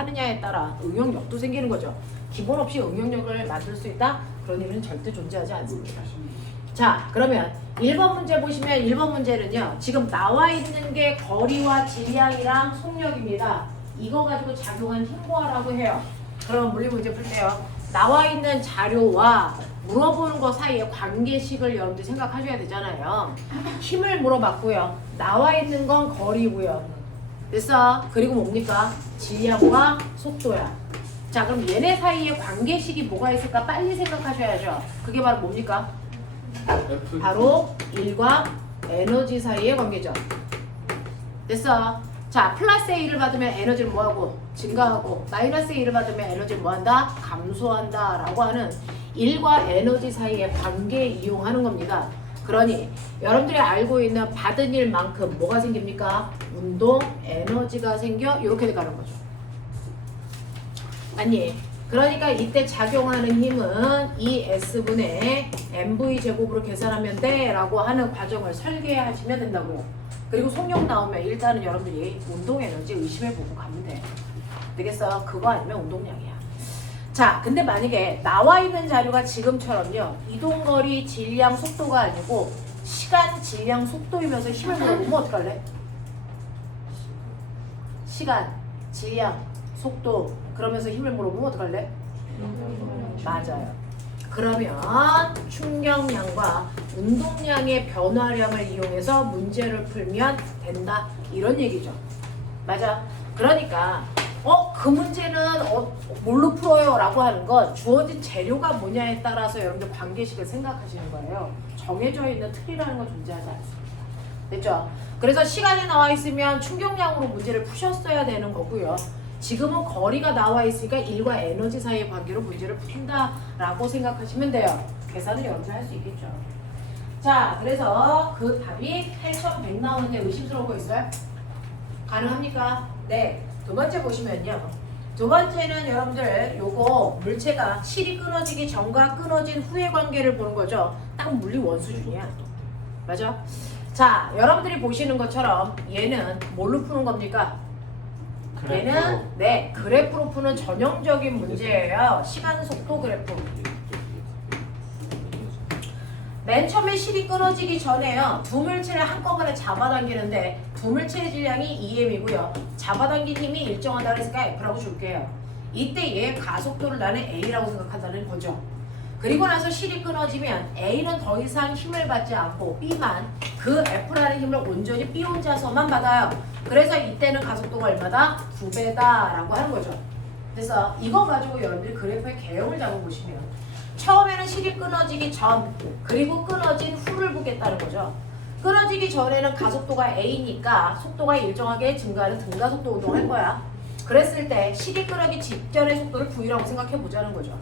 하느냐에 따라 응용력도 생기는 거죠. 기본 없이 응용력을 만들 수 있다? 그런 일은 절대 존재하지 않습니다. 자, 그러면 1번 문제 보시면 1번 문제는요. 지금 나와 있는 게 거리와 질량이랑 속력입니다. 이거 가지고 작용한 힘 구하라고 해요. 그럼 물리 문제 풀 때요. 나와 있는 자료와 물어보는 거 사이에 관계식을 여러분들 생각하셔야 되잖아요. 힘을 물어봤고요. 나와 있는 건 거리고요. 됐어? 그리고 뭡니까? 질량과 속도야. 자, 그럼 얘네 사이에 관계식이 뭐가 있을까? 빨리 생각하셔야죠. 그게 바로 뭡니까? 바로 1과 에너지 사이의 관계죠. 됐어? 자, 플러스 A를 받으면 에너지를 뭐하고? 증가하고, 마이너스 A를 받으면 에너지를 뭐한다? 감소한다 라고 하는 1과 에너지 사이의 관계 이용하는 겁니다. 그러니 여러분들이 알고 있는 받은 일만큼 뭐가 생깁니까? 운동 에너지가 생겨 이렇게 돼가는 거죠. 아니, 그러니까 이때 작용하는 힘은 ES분의 mv 제곱으로 계산하면 돼 라고 하는 과정을 설계하시면 된다고요. 그리고 속력 나오면 일단은 여러분들이 운동 에너지 의심해보고 가면 돼. 되겠어? 그거 아니면 운동량이야. 자, 근데 만약에 나와 있는 자료가 지금처럼요. 이동거리, 질량, 속도가 아니고 시간, 질량, 속도이면서 힘을 물어보면 어떡할래? 시간, 질량, 속도 그러면서 힘을 물어보면 어떡할래? 맞아요. 그러면 충격량과 운동량의 변화량을 이용해서 문제를 풀면 된다. 이런 얘기죠. 맞아. 그러니까 그 문제는 뭘로 풀어요? 라고 하는 건 주어진 재료가 뭐냐에 따라서 여러분들 관계식을 생각하시는 거예요. 정해져 있는 틀이라는 건 존재하지 않습니다. 됐죠? 그래서 시간이 나와 있으면 충격량으로 문제를 푸셨어야 되는 거고요. 지금은 거리가 나와 있으니까 1과 에너지 사이의 관계로 문제를 푼다라고 생각하시면 돼요. 계산은 여러분들 할 수 있겠죠. 자, 그래서 그 답이 8100 나오는데 의심스러운 거 있어요? 가능합니까? 네. 두 번째 보시면요. 두 번째는 여러분들 요거 물체가 실이 끊어지기 전과 끊어진 후의 관계를 보는 거죠. 딱 물리 원수준이야. 맞아? 자, 여러분들이 보시는 것처럼 얘는 뭘로 푸는 겁니까? 얘는 네, 그래프로 푸는 전형적인 문제예요. 시간 속도 그래프. 맨 처음에 실이 끊어지기 전에요. 두 물체를 한꺼번에 잡아당기는데 두 물체의 질량이 EM이고요. 잡아당긴 힘이 일정하다 그랬으니까 F라고 줄게요. 이때 얘 가속도를 나는 A라고 생각한다는 거죠. 그리고 나서 실이 끊어지면 A는 더 이상 힘을 받지 않고 B만 그 F라는 힘을 온전히 B 혼자서만 받아요. 그래서 이때는 가속도가 얼마다? 2배다 라고 하는 거죠. 그래서 이거 가지고 여러분들이 그래프의 개형을 잡아보시면 처음에는 실이 끊어지기 전 그리고 끊어진 후를 보겠다는 거죠. 끊어지기 전에는 가속도가 A니까 속도가 일정하게 증가하는 등가속도 운동을 할 거야. 그랬을 때 실이 끊어지기 직전의 속도를 V라고 생각해 보자는 거죠.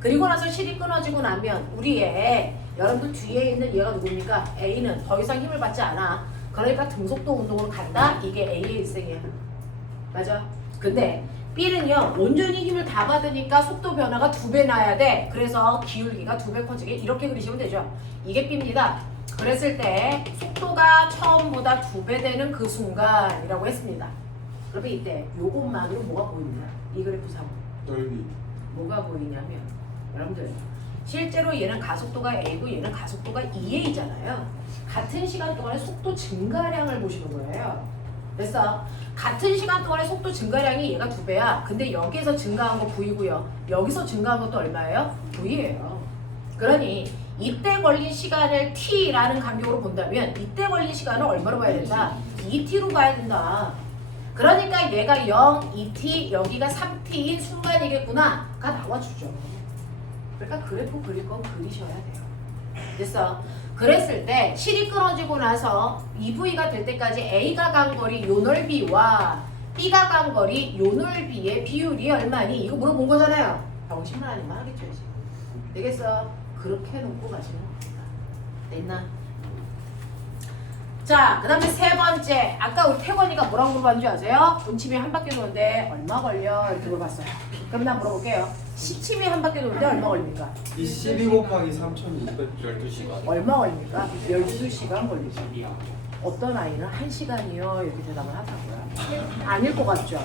그리고 나서 실이 끊어지고 나면 우리의 여러분들 뒤에 있는 얘가 누굽니까? A는 더 이상 힘을 받지 않아. 그러니까 등속도 운동으로 간다? 이게 A의 일생이야. 맞아? 근데 B는요. 온전히 힘을 다 받으니까 속도 변화가 2배 나야 돼. 그래서 기울기가 2배 커지게 이렇게 그리시면 되죠. 이게 B입니다. 그랬을 때 속도가 처음보다 2배 되는 그 순간이라고 했습니다. 그러면 이때 요것만으로 뭐가 보입니다. 이 그래프상으로. 넓이. 뭐가 보이냐면 여러분들 실제로 얘는 가속도가 A고 얘는 가속도가 2A잖아요. 같은 시간 동안에 속도 증가량을 보시는 거예요. 그래서 같은 시간 동안에 속도 증가량이 얘가 2배야. 근데 여기에서 증가한 거 V고요. 여기서 증가한 것도 얼마예요? V예요. 그러니 이때 걸린 시간을 T라는 간격으로 본다면 이때 걸린 시간을 얼마로 봐야 된다? 2T로 봐야 된다. 그러니까 얘가 0, 2T, 여기가 3T인 순간이겠구나가 나와주죠. 그러니까 그래프 그릴 건 그리셔야 돼요. 됐어? 그랬을 때 실이 끊어지고 나서 EV가 될 때까지 A가 간 거리 요 넓이와 B가 간 거리 요 넓이의 비율이 얼마니? 이거 물어본 거잖아요. 병신만 아니면 하겠죠 지금. 되겠어? 그렇게 놓고 가시는 겁니다. 됐나? 자, 그 다음에 세 번째. 아까 우리 태권이가 뭐라고 물어봤는지 아세요? 본침이 한 바퀴 도는데 얼마 걸려? 이렇게 물어봤어요. 그럼 나 물어볼게요. 시침이 한 바퀴 도는데 얼마 걸립니까? 12 곱하기 3212시간. 얼마 걸립니까? 12시간 걸리죠. 어떤 아이는 1시간이요? 이렇게 대답을 하더라고요. 아닐 것 같죠?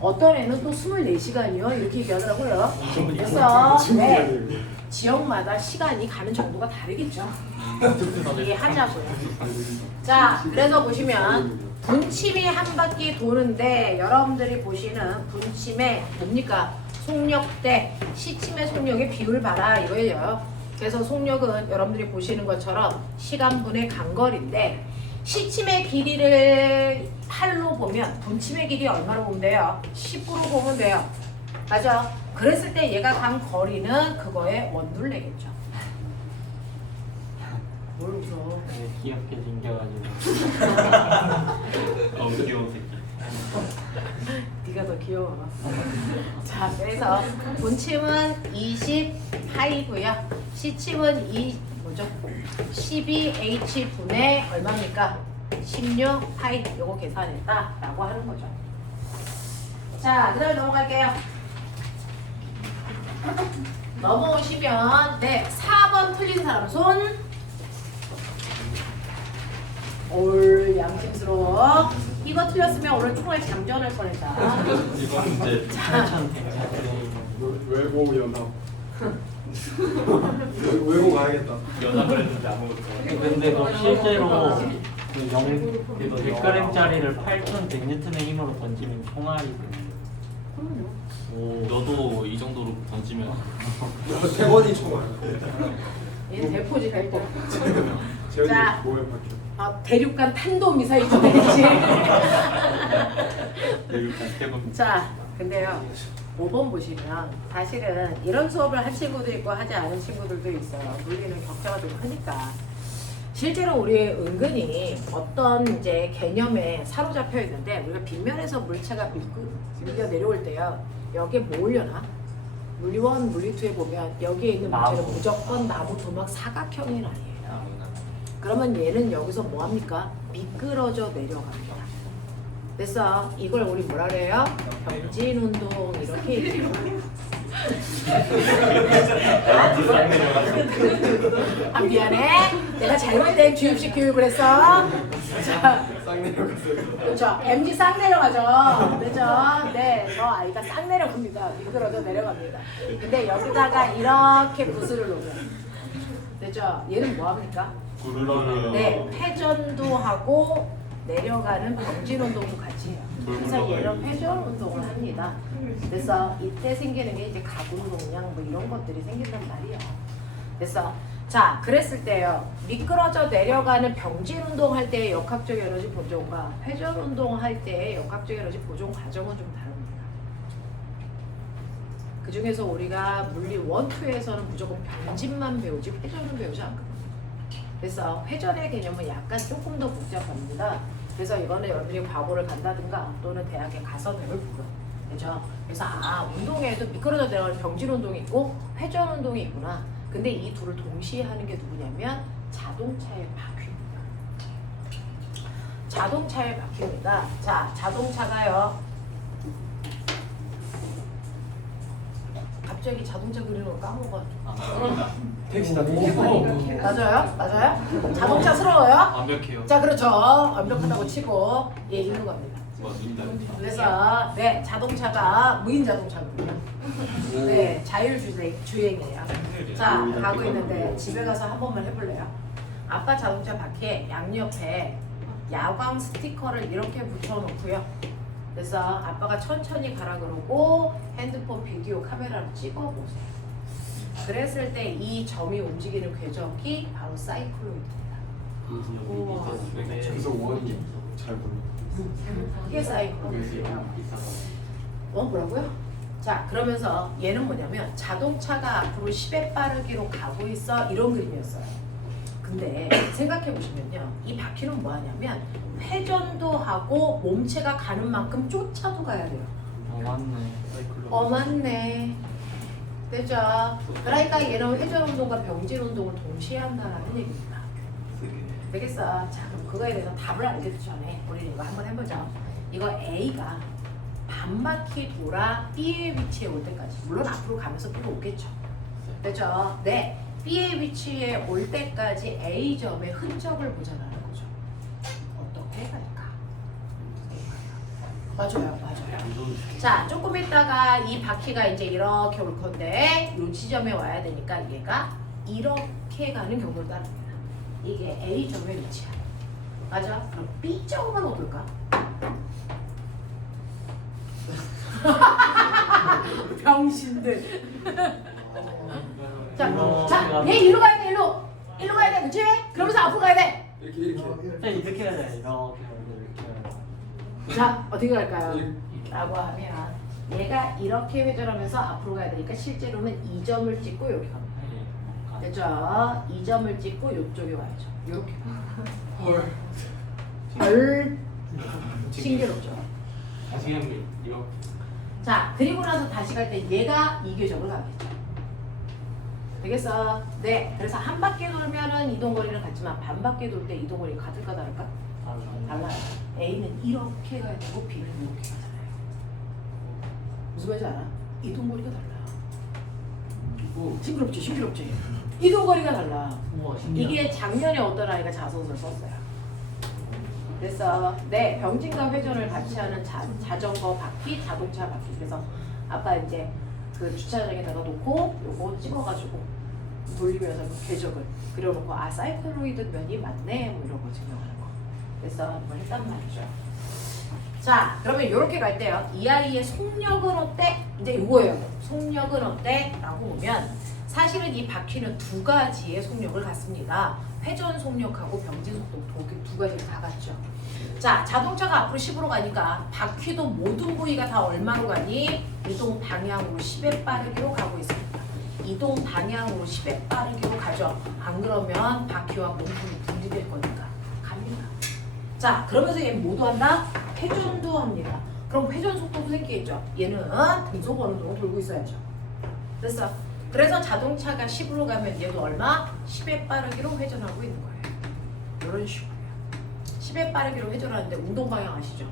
어떤 애는 또 24시간이요 이렇게 얘기하더라고요. 그래서 네, 지역마다 시간이 가는 정도가 다르겠죠. 이해하자고요. 자, 그래서 보시면 분침이 한 바퀴 도는데 여러분들이 보시는 분침의 뭡니까? 속력대 시침의 속력의 비율 봐라 이거예요. 그래서 속력은 여러분들이 보시는 것처럼 시간분의 간거리인데 시침의 길이를 할로 보면 분침의 길이 얼마로 보면 돼요? 10으로 보면 돼요. 맞아? 그랬을 때 얘가 간 거리는 그거의 원둘레겠죠. 뭘 웃어? 네, 귀엽게 생겨가지고. 너무 귀여운 새끼. 네가 더 귀여워. 자, 그래서 분침은 20파이고요. 시침은 12H 분의 얼마입니까? 16파이. 요거 계산했다라고 하는 거죠. 자, 그다음에 넘어갈게요. 넘어오시면 네, 4번 틀린 사람 손. 올 양심스러워. 이거 틀렸으면 오늘 총알 장전할 뻔했다. 이건 이제 자, 외고 연합. 외고 가야겠다. 연합을 했는데 아무것도. 근데 너 실제로 그 100g짜리를 8,100N의 힘으로 던지면 총알이 돼. 그럼요. 너도 이 정도로 던지면 대원이 총알. 얘 대포지 대포. 재현이 자. 뭐에 박혀? 대륙간 탄도 미사일 좀 되겠지. 자, 근데요. 5번 보시면 사실은 이런 수업을 할 친구도 있고 하지 않은 친구들도 있어요. 물리는 격차가 좀 크니까. 실제로 우리 은근히 어떤 이제 개념에 사로잡혀 있는데 우리가 빗면에서 물체가 밀려 내려올 때요. 여기에 뭐 올려나? 물리 1, 물리 2에 보면 여기에 있는 물체는 나무. 무조건 나무, 도막, 사각형이 아니에요. 그러면 얘는 여기서 뭐합니까? 미끄러져 내려갑니다. 그래서 이걸 우리 뭐라 그래요? 병진운동 이렇게 얘기해요. 아, 미안해. 내가 잘못된 주입식 교육을 했어. 자, 쌍 내려갔어요. 그렇죠. MG 싹 내려가죠. 그렇죠. 네, 저 아이가 싹 내려갑니다. 미끄러져 내려갑니다. 근데 여기다가 이렇게 붓을 놓으면 되죠. 얘는 뭐 합니까? 네, 회전도 하고 내려가는 병진 운동도 같이 해요. 그래서 얘는 회전 운동을 합니다. 그래서 이때 생기는 게 이제 가공 용량 뭐 이런 것들이 생긴단 말이에요. 그래서 자, 그랬을 때요. 미끄러져 내려가는 병진 운동할 때의 역학적 에너지 보존과 회전 운동할 때의 역학적 에너지 보존 과정은 좀 다릅니다. 그 중에서 우리가 물리 1, 2에서는 무조건 병진만 배우지 회전은 배우지 않거든요. 그래서 회전의 개념은 약간 조금 더 복잡합니다. 그래서 이거는 여러분이 과거를 간다든가 또는 대학에 가서 배울 부분. 그죠? 그래서 운동에도 미끄러져 내려가는 병진 운동이 있고 회전 운동이 있구나. 근데 이 둘을 동시에 하는 게 누구냐면 자동차의 바퀴입니다. 자동차의 바퀴입니다. 자, 자동차가요. 갑자기 자동차 그리는 걸 까먹어. 택시다. 맞아요? 맞아요? 자동차스러워요? 완벽해요. 자, 그렇죠. 완벽하다고 치고 예, 있는 겁니다. 그래서 네, 자동차가 무인 자동차거든요. 네, 자율주행이에요. 자, 가고 있는데 집에 가서 한 번만 해볼래요? 아빠 자동차 바퀴에 양옆에 야광 스티커를 이렇게 붙여놓고요. 그래서 아빠가 천천히 가라 그러고 핸드폰 비디오 카메라로 찍어보세요. 그랬을 때 이 점이 움직이는 궤적이 바로 사이클로이드입니다. 그래서 원이 잘 몰라. 그게 사이클로이드예요. 뭐라고요? 자, 그러면서 얘는 뭐냐면 자동차가 앞으로 10에 빠르기로 가고 있어 이런 그림이었어요. 근데 생각해 보시면요, 이 바퀴는 뭐 하냐면 회전도 하고 몸체가 가는 만큼 쫓아도 가야 돼요. 맞네. 맞네. 되죠? 그러니까 얘는 회전 운동과 병진 운동을 동시에 한다는 얘기입니다. 되겠어? 자, 그럼 그거에 대해서 답을 알기 전에 우리 이거 한번 해보자. 이거 A가 반바퀴 돌아 B의 위치에 올 때까지, 물론 앞으로 가면서 B로 오겠죠. 되죠? 네. B의 위치에 올 때까지 A점의 흔적을 보자라는 거죠. 어떻게 갈까? 맞아요. 자, 조금 있다가 이 바퀴가 이제 이렇게 올 건데 이 지점에 와야 되니까 얘가 이렇게 가는 경우를 따릅니다. 이게 A점의 위치야. 맞아? 그럼 B점은 어떨까? 병신들. 자, 얘 일로 가야 돼. 일로 가야 돼. 그치? 그러면서 앞으로 가야 돼. 이렇게 이렇게 해야 돼. 이렇게 해야 돼. 자, 어떻게 갈까요? 라고 하면 얘가 이렇게 회전하면서 앞으로 가야 되니까 실제로는 이 점을 찍고 이렇게 갑니다. 됐죠? 이 점을 찍고 이쪽에 와야죠. 이렇게. 헐. 신기롭죠? 선생님 이거 자, 그리고 나서 다시 갈 때 얘가 이 궤적을 가겠죠. 되겠어? 네. 그래서 한 바퀴 돌면은 이동거리는 같지만 반 바퀴 돌 때 이동거리가 같을까 다를까? 달라요. A는 이렇게 가야 되고 B는 이렇게 가잖아요. 무슨 말인지 알아? 이동거리가 달라. 싱그럽지? 이동거리가 달라. 우와, 신기하다. 이게 작년에 어떤 아이가 자소서를 썼어요. 그래서 네, 병진과 회전을 같이 하는 자전거 바퀴, 자동차 바퀴. 그래서 아까 이제 그 주차장에다가 놓고 요거 찍어가지고 돌리면서 그 궤적을 그려놓고 아 사이클로이드 면이 맞네 뭐 이런 거 증명하는 거. 그래서 한번 했단 말이죠. 자, 그러면 이렇게 갈 때요. 이 아이의 속력은 어때? 이제 이거예요. 속력은 어때? 라고 보면 사실은 이 바퀴는 두 가지의 속력을 갖습니다. 회전 속력하고 병진 속도 두 가지를 다 갖죠. 자, 자동차가 앞으로 10으로 가니까 바퀴도 모든 부위가 다 얼마로 가니? 이동 방향으로 10의 빠르기로 가고 있습니다. 이동 방향으로 10의 빠르기로 가죠. 안 그러면 바퀴와 몸통이 분리될 거니까 갑니다. 자, 그러면서 얘 모두 한다? 회전도 합니다. 그럼 회전 속도도 생기겠죠. 얘는 등속 어느 정도 돌고 있어야죠. 됐어. 그래서 자동차가 10으로 가면 얘도 얼마? 10의 빠르기로 회전하고 있는 거예요. 이런 식으로요. 10의 빠르기로 회전하는데 운동 방향 아시죠?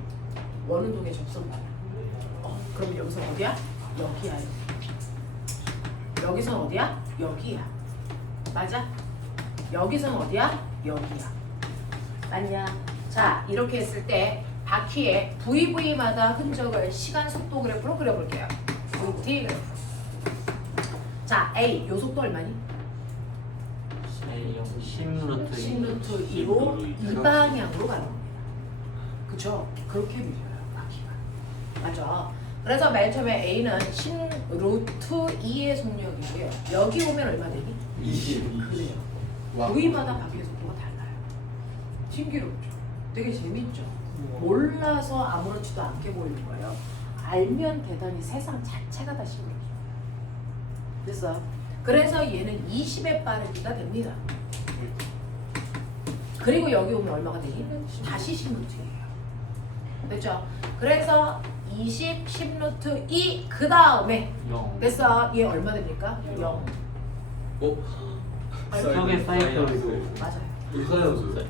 원운동의 접선 방향. 그럼 여기서 어디야? 여기야. 여기선 어디야? 여기야. 맞아? 여기선 어디야? 여기야. 맞냐? 자, 이렇게 했을 때 바퀴의 VV마다 흔적을 시간 속도 그래프로 그려볼게요. VT 그래프. 자, A, 요 속도 얼마니? 10루트 10루트 2로 이 방향으로 가는 겁니다. 그쵸? 그렇게 밀려요, 바퀴가. 맞죠? 그래서 맨 처음에 A는 10루트 2의 속력이고요. 여기 오면 얼마 되니? 20. 그래요. 와. 부위마다 바퀴의 속도가 달라요. 신기롭죠? 되게 재밌죠? 몰라서 아무렇지도 않게 보이는 거예요. 알면 대단히 세상 자체가 다 신기해요. 됐어? 그래서 얘는 20의 빠르기가 됩니다. 그리고 여기 오면 얼마가 되니? 다시 10루트예요. 됐죠? 그래서 20, 10루트 2, 그 다음에 0. 됐어? 얘 얼마 됩니까? 0. 저게 사이클로이드. 맞아요. 이사연수.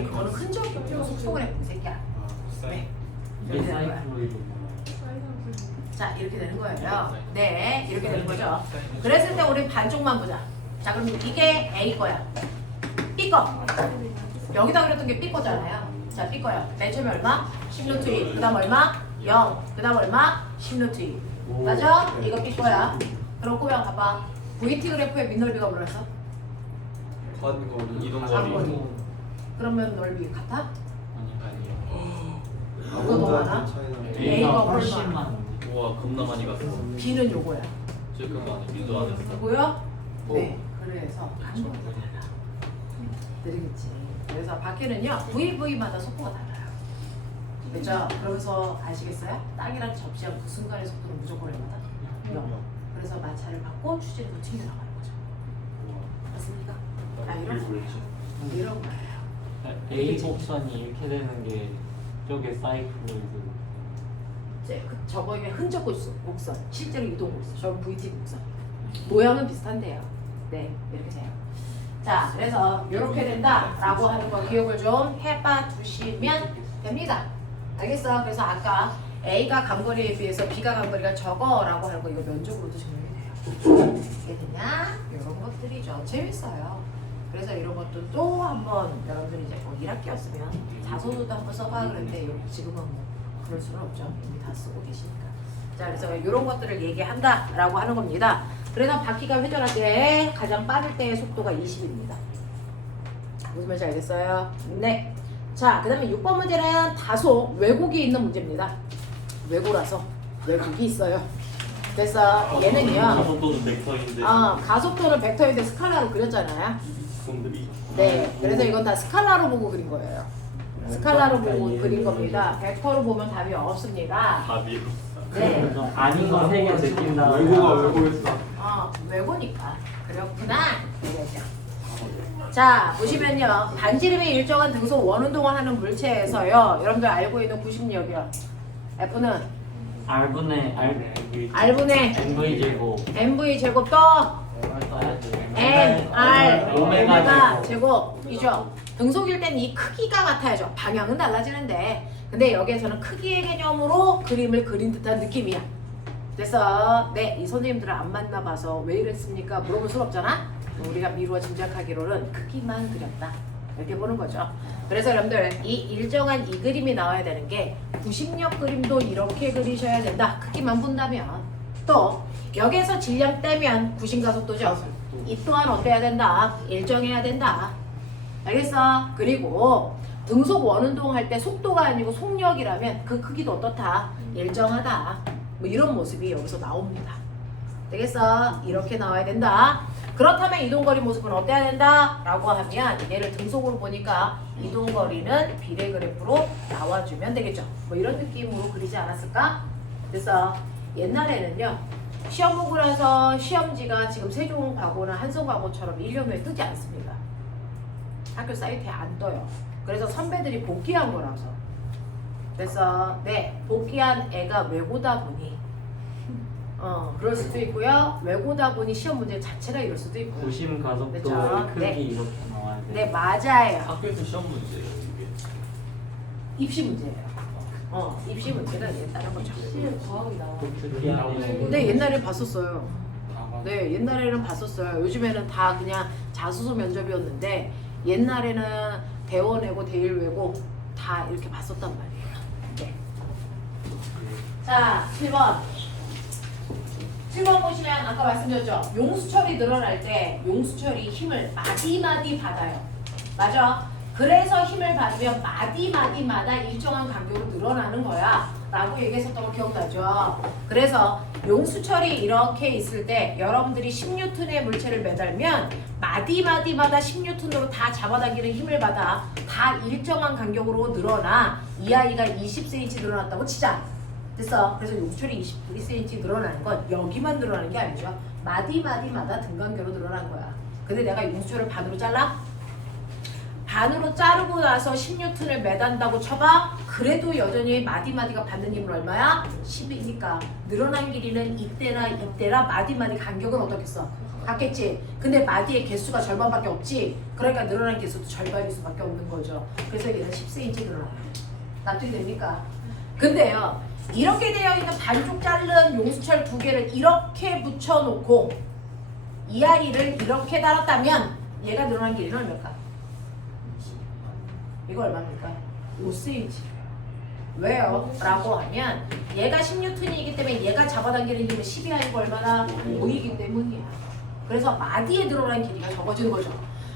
이거는 흔적이 없고 속성을 해본 새끼야. 네. 이게 사이클로이드. 자, 이렇게 되는 거예요. 네, 이렇게 되는 거죠. 그랬을 때 우리 반쪽만 보자. 자, 그럼 이게 A 거야. B 거. 여기다 그렸던 게 B 거잖아요. 자, B 거야. 맨 처음에 얼마? 10루트 2. 그 다음 얼마? 0. 그 다음 얼마? 10루트 2. 맞아? 이거 B 거야. 그럼 꼬면 봐봐. VT 그래프의 밑넓이가 뭐랬어? 관거리. 이동거리. 그러면 넓이 같아? 아니요. 누가 더 많아? A가 A가 훨씬 훨씬 많은데. 우와 겁나 많이 갔어. B는 요거야. 잠깐만 민도 안 했어. 누구요? 네. 그래서 반복이 달라. 들리겠지. 그래서 바퀴는요 VV마다 속도가 달라요. 그렇죠? 그러면서 아시겠어요? 땅이랑 접시한 그 순간의 속도는 무조건 얼마다? 0. 그래서 마찰을 받고 추진으로 튕겨나가는 거죠. 맞습니까? 아 이런 거예요. 이런 거예요. A 곡선이 이렇게 되는 게 저게 사이클로이드. 이제 저거 이게 흔적 곡선, 실제로 이동 곡선, 저 VT 곡선. 모양은 비슷한데요. 네, 이렇게 돼요. 자, 그래서 이렇게 된다라고 하는 거 기억을 좀 해봐 두시면 됩니다. 알겠어? 그래서 아까 A가 간거리에 비해서 B가 간거리가 적어라고 하는 거 이거 면적으로도 증명이 돼요. 이게 되냐? 이런 것들이죠. 재밌어요. 그래서 이런 것도 또 한번 여러분들이 이제 뭐 1학기였으면 자소서도 한번 써봐 그랬는데 지금은 뭐 그럴 수는 없죠. 이미 다 쓰고 계시니까. 자, 그래서 이런 것들을 얘기한다라고 하는 겁니다. 그래서 바퀴가 회전할 때 가장 빠를 때의 속도가 20입니다. 무슨 말인지 알겠어요? 네. 자, 그 다음에 6번 문제는 다소 왜곡이 있는 문제입니다. 왜곡라서 왜곡이 있어요. 그래서 얘는요. 가속도는 벡터인데 가속도는 벡터인데 스칼라로 그렸잖아요. 공들이 네. 그래서 이건 다 스칼라로 보고 그린 거예요. 스칼라로 보고 그린 겁니다. 벡터로 보면 답이 없습니다. 답이 네. 아닌 거 세 개 느낀 다음에 외고가 외고했어. 왜고니까. 그렇구나. 이거죠. 자, 보시면요. 반지름의 일정한 등속 원운동을 하는 물체에서요. 여러분들 알고 있는 구식력이요. F는 R분의 R분의 NV 제곱 MV 제곱 또 N, R, 오메가 오메가 제곱이죠. 등속일 땐 이 크기가 같아야죠. 방향은 달라지는데. 근데 여기에서는 크기의 개념으로 그림을 그린 듯한 느낌이야. 그래서 네, 이 선생님들을 안 만나봐서 왜 이랬습니까? 물어볼 순 없잖아. 우리가 미루어 짐작하기로는 크기만 그렸다. 이렇게 보는 거죠. 그래서 여러분들 이 일정한 이 그림이 나와야 되는 게 구식력 그림도 이렇게 그리셔야 된다. 크기만 본다면. 또 여기에서 질량 떼면 구심가속도죠. 이 또한 어때야 된다? 일정해야 된다. 알겠어? 그리고 등속 원운동 할 때 속도가 아니고 속력이라면 그 크기도 어떻다? 일정하다. 뭐 이런 모습이 여기서 나옵니다. 되겠어? 이렇게 나와야 된다. 그렇다면 이동거리 모습은 어때야 된다? 라고 하면 얘를 등속으로 보니까 이동거리는 비례 그래프로 나와주면 되겠죠. 뭐 이런 느낌으로 그리지 않았을까? 그래서 옛날에는요. 시험 보고 나서 시험지가 지금 세종과고나 한성과고처럼 1년 후에 뜨지 않습니다. 학교 사이트에 안 떠요. 그래서 선배들이 복귀한 거라서. 그래서 네, 복귀한 애가 외고다 보니 그럴 수도 있고요. 외고다 보니 시험 문제 자체가 이럴 수도 있고요. 구심 가속도의 그렇죠? 크기 네. 이렇게 나와야 돼. 네, 맞아요. 학교에서 시험 문제예요 이게. 입시 문제예요. 입시 문제는 옛날에 거죠. 과학이 나와. 네, 옛날에 봤었어요. 네, 옛날에는 봤었어요. 요즘에는 다 그냥 자소서 면접이었는데 옛날에는 대원외고, 대일외고 다 이렇게 봤었단 말이에요. 네. 자, 7번. 7번 보시면 아까 말씀드렸죠. 용수철이 늘어날 때 용수철이 힘을 마디마디 받아요. 맞아? 그래서 힘을 받으면 마디마디마다 일정한 간격으로 늘어나는 거야 라고 얘기했었던 거 기억나죠? 그래서 용수철이 이렇게 있을 때 여러분들이 10N의 물체를 매달면 마디마디마다 10N으로 다 잡아당기는 힘을 받아 다 일정한 간격으로 늘어나. 이 아이가 20cm 늘어났다고 치자. 됐어. 그래서 용수철이 22cm 늘어나는 건 여기만 늘어나는 게 아니죠. 마디마디마다 등간격으로 늘어난 거야. 근데 내가 용수철을 반으로 잘라? 반으로 자르고 나서 10N을 매단다고 쳐봐. 그래도 여전히 마디마디가 받는 힘은 얼마야? 10이니까 늘어난 길이는 이때라 마디마디 간격은 어떻겠어? 같겠지. 근데 마디의 개수가 절반밖에 없지. 그러니까 늘어난 개수도 절반일 수밖에 없는 거죠. 그래서 얘는 10cm 늘어나요. 납득이 됩니까? 근데요, 이렇게 되어 있는 반쪽 자른 용수철 두 개를 이렇게 붙여놓고 이 아이를 이렇게 달았다면 얘가 늘어난 길이는 얼마일까? 이거 얼마입니까? 5cm. 왜요? 라고 하면 얘가 10N이기 때문에 얘가 잡아당기는 힘은 10이 아니고 얼마나? 5이기 때문이야. 그래서 마디에 늘어난 길이가 적어지는 거죠.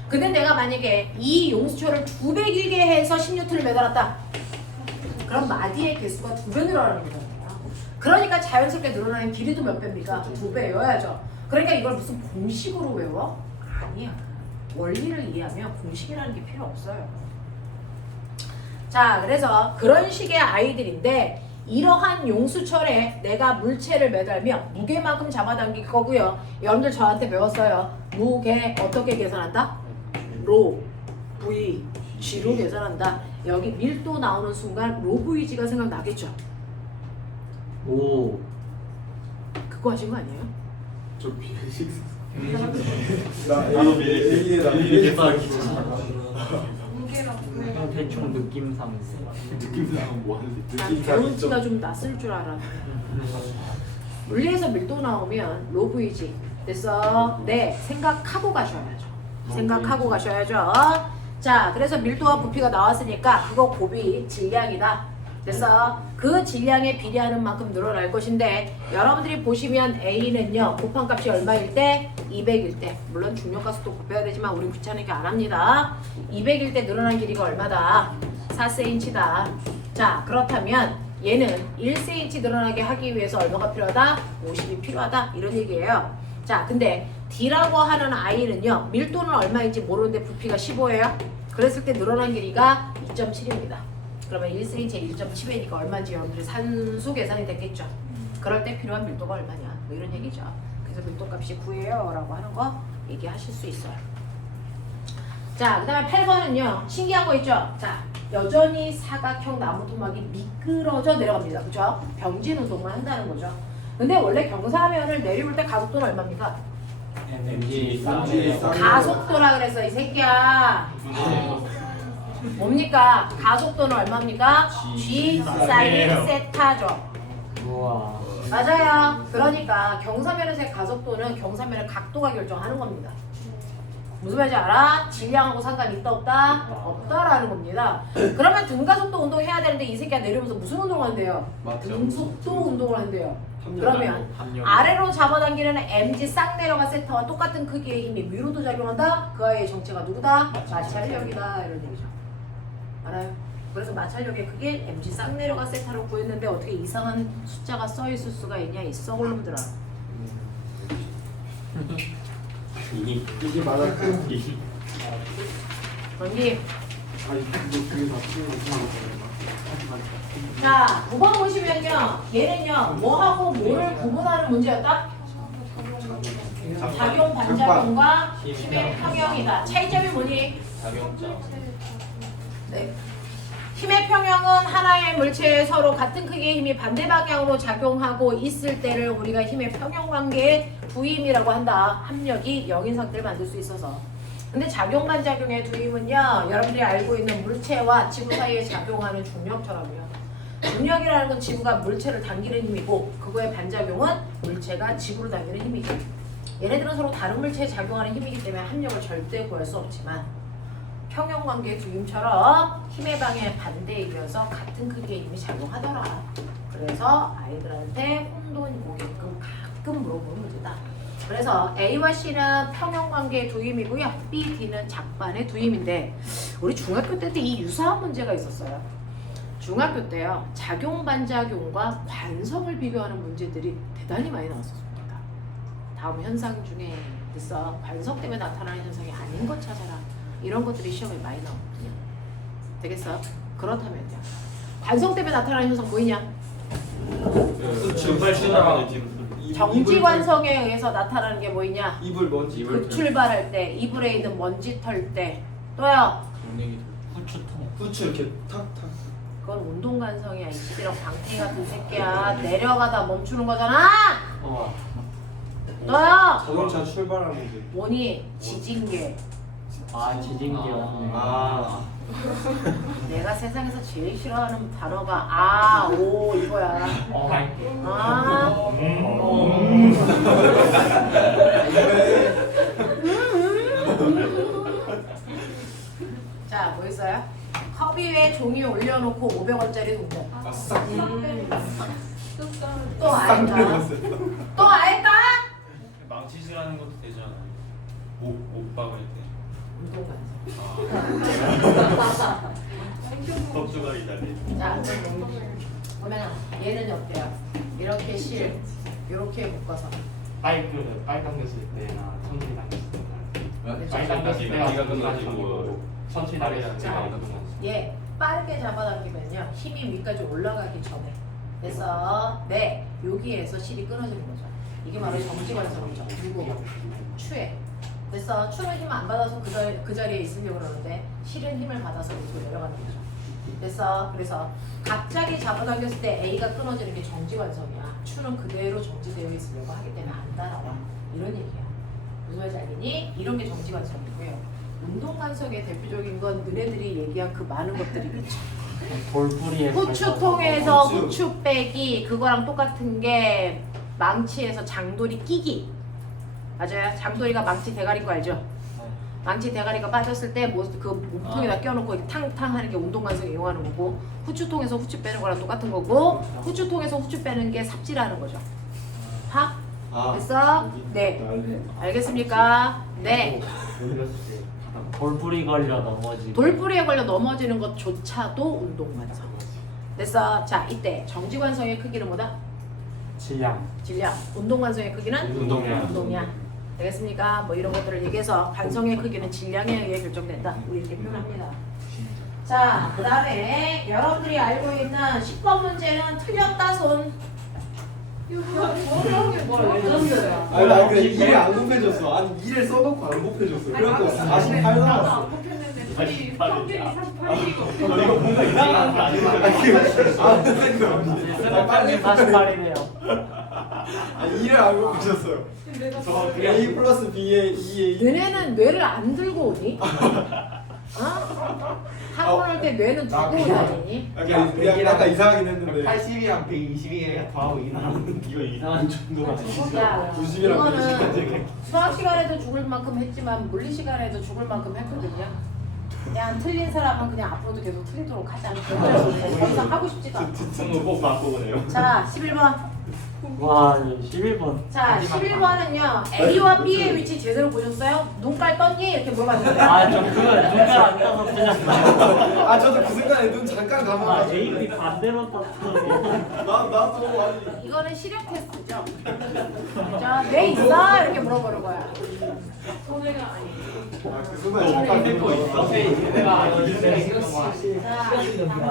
근데 내가 만약에 이 용수철을 2배 길게 해서 10N을 매달았다. 그럼 마디의 개수가 2배 늘어나는 거잖아요. 그러니까 자연스럽게 늘어나는 길이도 몇 배입니까? 2배여야죠. 그러니까 이걸 무슨 공식으로 외워? 아니야. 원리를 이해하면 공식이라는 게 필요 없어요. 자, 그래서 그런 식의 아이들인데 이러한 용수철에 내가 물체를 매달면 무게만큼 잡아당길 거고요. 여러분들 저한테 배웠어요. 무게 어떻게 계산한다? 로, V, G로 계산한다. 여기 밀도 나오는 순간 로 VG가 생각나겠죠? 오. 그거 하신 거 아니에요? 저 비례식. 나도 미리 계산하기 무게랑 그냥 대충 느낌상. 느낌상 뭐 하는지 난 느낌상 배운 있죠. 지가 좀 낯설 줄 알았네. 물리에서 밀도 나오면 로 VG. 됐어? 네, 생각하고 가셔야죠. 생각하고 가셔야죠. 자, 그래서 밀도와 부피가 나왔으니까 그거 곱이 질량이다. 그래서 그 질량에 비례하는 만큼 늘어날 것인데 여러분들이 보시면 A는요 곱한값이 얼마일 때? 200일 때. 물론 중력가속도 곱해야 되지만 우리 귀찮으니까 안 합니다. 200일 때 늘어난 길이가 얼마다? 4cm다. 자 그렇다면 얘는 1cm 늘어나게 하기 위해서 얼마가 필요하다? 50이 필요하다 이런 얘기예요. 자 근데 D라고 하는 I는요 밀도는 얼마인지 모르는데 부피가 15예요. 그랬을 때 늘어난 길이가 2.7입니다. 그러면 1cm에 1.7이니까 얼마인지 여러분들이 산수 계산이 됐겠죠. 그럴 때 필요한 밀도가 얼마냐 뭐 이런 얘기죠. 그래서 밀도값이 9예요 라고 하는 거 얘기하실 수 있어요. 자 그 다음에 8번은요 신기한 거 있죠. 자 여전히 사각형 나무 토막이 미끄러져 내려갑니다. 그죠? 병진 운동을 한다는 거죠. 근데 원래 경사면을 내려올 때 가속도는 얼마입니까? MG 가속도라 그랬어 이 새끼야. 뭡니까? 가속도는 얼마입니까? G 사인 세타죠. 우와. 맞아요. 그러니까 경사면에서의 가속도는 경사면의 각도가 결정하는 겁니다. 무슨 말인지 알아? 질량하고 상관이 있다 없다? 없다라는 겁니다. 그러면 등가속도 운동해야 되는데 이 새끼가 내려오면서 무슨 운동을 한대요? 등속도 운동을 한대요. 그러면 아래로 잡아당기는 mg 싹 내려가 세타와 똑같은 크기의 힘이 위로도 작용한다? 그 아이의 정체가 누구다? 마찰력이다 이런 얘기죠. 알아요? 그래서 마찰력의 크기 mg 싹 내려가 세타로 구했는데 어떻게 이상한 숫자가 써 있을 수가 있냐 이 썩을놈들아. 이게 맞았고. 언니 아니 이거 두개 다 쓰는 자 9번 보시면요 얘는요 뭐하고 뭐를 구분하는 문제였다? 작용 반작용과 힘의 평형이다. 차이점이 뭐니? 작용자. 네. 힘의 평형은 하나의 물체에 서로 같은 크기의 힘이 반대 방향으로 작용하고 있을 때를 우리가 힘의 평형 관계의 부임이라고 한다. 합력이 0인 상태를 만들 수 있어서. 근데 작용 반작용의 두임은요 여러분들이 알고 있는 물체와 지구 사이에 작용하는 중력처럼요. 중력이라는 건 지구가 물체를 당기는 힘이고 그거의 반작용은 물체가 지구를 당기는 힘이죠. 얘네들은 서로 다른 물체에 작용하는 힘이기 때문에 합력을 절대 구할 수 없지만 평형관계 두임처럼 힘의 방향에 반대에 이어서 같은 크기의 힘이 작용하더라. 그래서 아이들한테 혼돈이 오게끔 가끔 물어보는 문제다. 그래서 A와 C는 평형관계 두임이고요. B, D는 작반의 두임인데 우리 중학교 때 이 유사한 문제가 있었어요. 중학교 때요. 작용 반작용과 관성을 비교하는 문제들이 대단히 많이 나왔었습니다. 다음 현상 중에 있어 관성 때문에 나타나는 현상이 아닌 것 찾아라. 이런 것들이 시험에 많이 나오거든요. 되겠어? 그렇다면요. 관성 때문에 나타나는 현상 보이냐? 증발 시나면 정지관성에 의해서 나타나는 게 뭐이냐? 이불 먼지. 그 출발할 때, 이불에 있는 먼지 털 때. 또요. 후추통. 후추 이렇게 탁탁. 그건 운동관성이야. 이씨랑 방태 같은 새끼야. 내려가다 멈추는 거잖아. 우와. 너요. 자동차 출발하는 게. 뭐니? 지진계. 아 지진기였네. 아. 내가 세상에서 제일 싫어하는 단어가 아, 오 이거야. 아. 자, 뭐 있어요? 컵 위에 종이 올려놓고 500원짜리 동전. 또 알까? 또 알까? 망치질하는 것도 되지 않아요? 옷 박을 때. 운동관. 덕주가리 달리. 자, 보면 얘는 어때요? 이렇게 실, 이렇게 묶어서. 빨강 당겼을 때나 천천히 당겼을 때나 네, 빨리 당겼을 때가 기가 끝나지고 천천히 당겼을 자, 때가 얘 빠르게 잡아당기면요 힘이 위까지 올라가기 전에 그래서 네 여기에서 실이 끊어지는 거죠. 이게 바로 정지관성이죠. 그리고 추에 그래서 추는 힘 안 받아서 그 자리에 있으려고 그러는데 실은 힘을 받아서 밑으로 내려가는 거죠. 그래서 갑자기 잡아당겼을 때 A가 끊어지는 게 정지관성이야. 추는 그대로 정지되어 있으려고 하기 때문에 안 따라와. 이런 얘기야. 무슨 말인지 알겠니? 이런 게 정지관성이고요. 운동관성의 대표적인 건 너네들이 얘기한 그 많은 것들이 있죠. 돌뿌리에 후추통에서 후추 빼기 그거랑 똑같은 게 망치에서 장돌이 끼기. 맞아요. 장돌이가 망치 대가리인 거 알죠? 망치 대가리가 빠졌을 때 그 몸통에다 껴놓고 탕탕 하는 게 운동관성 이용하는 거고 후추통에서 후추 빼는 거랑 똑같은 거고 후추통에서 후추 빼는 게 삽질하는 거죠. 하? 됐어? 네. 알겠습니까? 네. 돌뿌리 걸려 넘어지고. 돌뿌리에 걸려 넘어지는 것조차도 운동관성. 됐어? 자, 이때 정지관성의 크기는 뭐다? 질량. 질량. 운동관성의 크기는? 운동량. 운동량. 되겠습니까? 뭐 이런 것들을 얘기해서 관성의 크기는 질량에 의해 결정된다. 우리 이렇게 표현합니다. 자, 그 다음에 여러분들이 알고 있는 10번 문제는 틀렸다 손. 정확하게 뭘 내줬어요? 아니 나 그래 일을 안 곱해줬어. 아니 일을 써놓고 안 곱해줬어. 그래갖고 48 나도 나왔어. 안 뽑혔는데 우리 평균이 48이고 이거 뭔가 이상한 거 아니에요? 생각하기 48이네요. 아니 일을 안 곱해줬어요. 내가 A 플러스 B에 2에 너네는 뇌를 안 들고 오니? 어? 학원 할 때 뇌는 두고 다니니? 약간 이상하긴 했는데 80이랑 122에 더하고 2 나누는 이거 이상한 정도가 아니죠. 야, 90이랑 이거는 수학 시간에도 죽을 만큼 했지만 물리 시간에도 죽을 만큼 했거든요. 그냥 틀린 사람은 그냥 앞으로도 계속 틀리도록 하자. 더 이상 하고 싶지도 않아. 한번 꼭 바꿔보네요. 자, 11번. 와 11번. 자, 11번은요. A와 B의 위치 제대로 보셨어요? 눈깔 떴니? 이렇게 물어봤는데. 아저 그거 눈깔 안 떠서 틀렸어요. 아 저도 그 순간에 눈 잠깐 아 감아가지고 A, B 반대로 떴어. 나도 아니 이거는 시력 테스트죠. 자, 뇌 있어? 이렇게 물어보는 거야. 손해가 아니. 그 순간에 잠깐 거 있어? 내가 이거 자, 한번.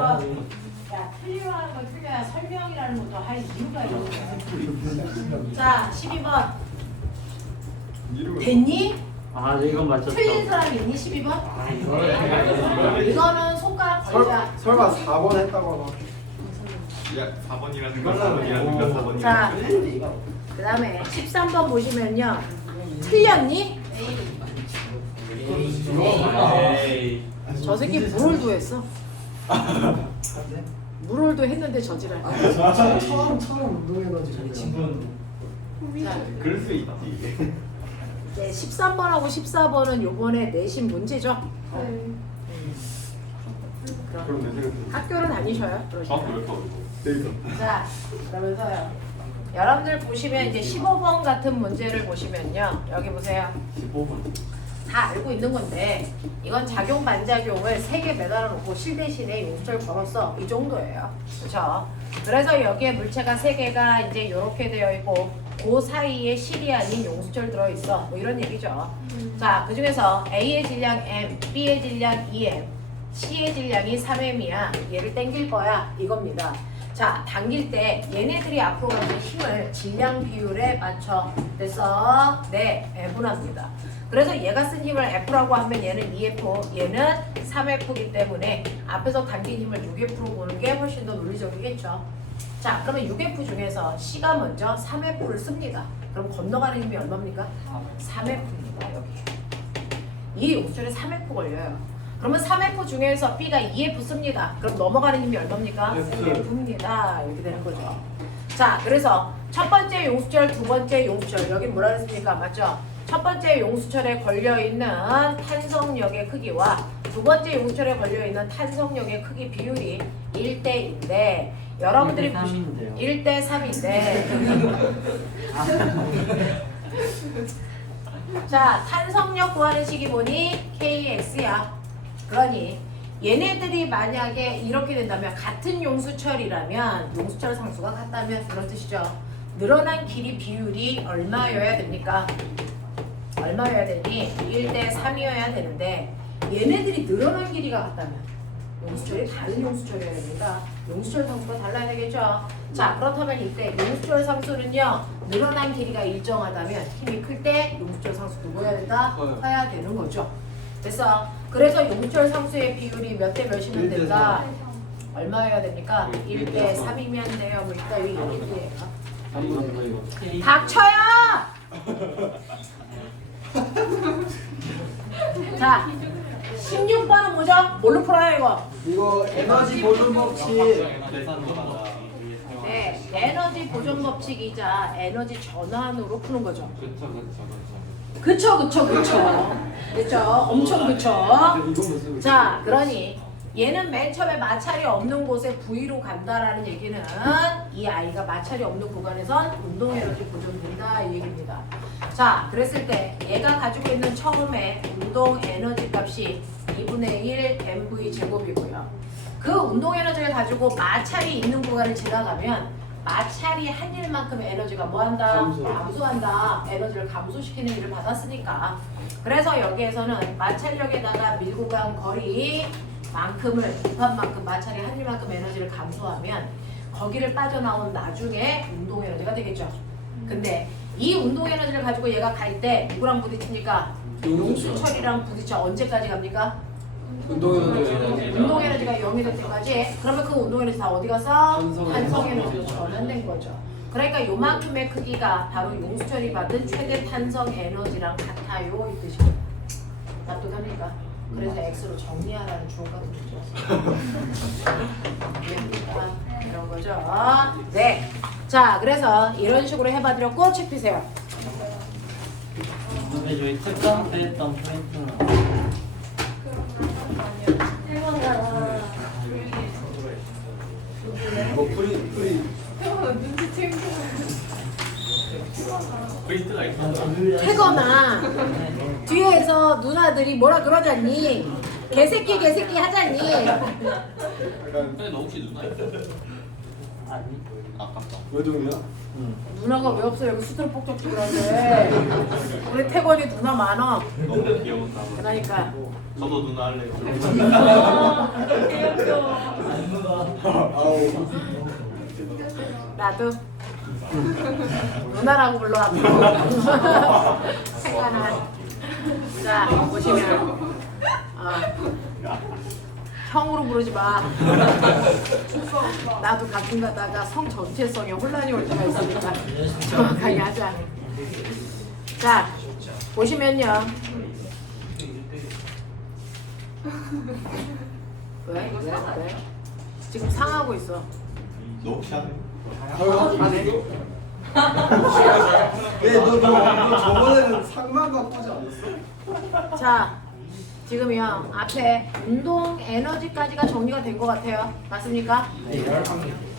야, 틀리라는 건 틀려야 설명이라는 것도 할 이유가 있는 거야. 자, 12번. 됐니? 아 이건 맞췄어. 틀린 사람 있니? 12번? 아 이거는 손가락 걸자. 설마 4번 했다거나 4번이라는 건 4번이라는 건 4번이라는 자, 그 다음에 13번 보시면요. 틀렸니? 에이. 저 새끼 물홀도 했어. 물홀도 했는데 저지랄. 처음 운동해가지고 자, 그럴 수 있지. 네, 13번하고 14번은 요번에 내신 문제죠? 그럼 내 생각에 학교를 다니셔요. 정확히 몇 번? 데이터 자, 그러면서요. 여러분들 보시면 이제 15번 같은 문제를 보시면요. 여기 보세요. 15번. 다 알고 있는 건데 이건 작용 반작용을 3개 매달아 놓고 실 대신에 용수철 걸었어. 이 정도예요. 그렇죠? 그래서 여기에 물체가 3개가 이제 이렇게 되어 있고 그 사이에 실이 아닌 용수철 들어있어. 뭐 이런 얘기죠. 자, 그 중에서 A의 질량 M, B의 질량 2M, C의 질량이 3M이야. 얘를 당길 거야. 이겁니다. 자, 당길 때 얘네들이 앞으로 가는 힘을 질량 비율에 맞춰. 그래서 네, F납니다. 그래서 얘가 쓴 힘을 F라고 하면 얘는 2F, 얘는 3F이기 때문에 앞에서 당긴 힘을 6F로 보는 게 훨씬 더 논리적이겠죠. 자, 그러면 6F 중에서 C가 먼저 3F를 씁니다. 그럼 건너가는 힘이 얼마입니까? 3F입니다. 여기. 이 용수철에 3F 걸려요. 그러면 3F 중에서 B가 2F 씁니다. 그럼 넘어가는 힘이 얼마입니까? F입니다. 이렇게 되는 거죠. 자, 그래서 첫 번째 용수철, 두 번째 용수철. 여기 뭐라 그랬습니까? 맞죠? 첫 번째 용수철에 걸려있는 탄성력의 크기와 두 번째 용수철에 걸려있는 탄성력의 크기 비율이 1대2인데 여러분들이 3인데요. 1대3인데 자, 탄성력 구하는 식이 뭐니? KX야. 그러니 얘네들이 만약에 이렇게 된다면 같은 용수철이라면 용수철 상수가 같다면 그런 뜻이죠. 늘어난 길이 비율이 얼마여야 됩니까? 얼마여야 되니? 1대3이어야 되는데 얘네들이 늘어난 길이가 같다면 용수철이 다른 용수철이어야 됩니다. 용수철 상수가 달라야 되겠죠. 자, 그렇다면 이때 용수철 상수는요 늘어난 길이가 일정하다면 힘이 클 때 용수철 상수 누구여야 된다? 커야 되는 거죠. 됐어. 그래서 용수철 상수의 비율이 몇 대 몇이면 된다? 얼마여야 됩니까? 1대3이면 돼요. 뭐 이따위 얘기예요. 닥쳐요! 자, 16번은 뭐죠? 뭘로 풀어요 이거? 이거 에너지 보존 법칙 네, 에너지 보존 법칙이자 에너지 전환으로 푸는 거죠. 그쵸. 그쵸. 그쵸. 엄청 그쵸. 이건 무슨 자, 그러니 얘는 맨 처음에 마찰이 없는 곳에 V로 간다라는 얘기는 이 아이가 마찰이 없는 구간에선 운동 에너지 보존된다 이 얘기입니다. 자, 그랬을 때 얘가 가지고 있는 처음에 운동 에너지 값이 2분의 1 mv 제곱이고요. 그 운동 에너지를 가지고 마찰이 있는 구간을 지나가면 마찰이 한 일만큼 에너지가 뭐한다? 감소한다. 에너지를 감소시키는 일을 받았으니까. 그래서 여기에서는 마찰력에다가 밀고 간 거리만큼을 곱한 만큼 마찰이 한 일만큼 에너지를 감소하면 거기를 빠져나온 나중에 운동 에너지가 되겠죠. 근데 이 운동 에너지를 가지고 얘가 갈 때 누구랑 부딪힙니까? 용수철이랑 부딪혀. 언제까지 갑니까? 운동 에너지가 0이 될 때까지. 그러면 그 운동 에너지 다 어디 갔어? 탄성 에너지로 전환된 거죠. 그러니까 요만큼의 크기가 바로 용수철이 받은 최대 탄성 에너지랑 같아요 이 뜻이에요. 납득합니까? 그래서 X로 정리하라는 주어가 들어있죠. 이해합니까? 이런 거죠. 네. 자, 그래서 이런 식으로 해봐드렸고 책 피세요. 근데 저희 특강 때 했던 포인트는 뭐 프리 태어나 눈치 챙겨. 포인트가 있어. 태거나 뒤에서 누나들이 뭐라 그러잖니? 개새끼 하자니? 근데 너 혹시 누나 있어? 아니 아깝다. 외동이야? 누나가 왜 없어? 여기 수두룩 폭격 들어가는데 우리 태건이 누나 많아. 너무 귀여웠나 봐. 그러니까 저도 누나 할래요. 아우 나도 누나라고 불러 앞으로. 태건아. 자, 보시면 형으로 부르지 마. 나도 가끔 가다가 성 전체성에 혼란이 올 때가 있으니까 정확하게 하자. 자, 보시면요. 왜? 지금 상하고 있어. 너 혹시 할래? 너 저번에는 상만 바꾸지 않았어? 자, 지금요 앞에 운동 에너지까지가 정리가 된 것 같아요. 맞습니까?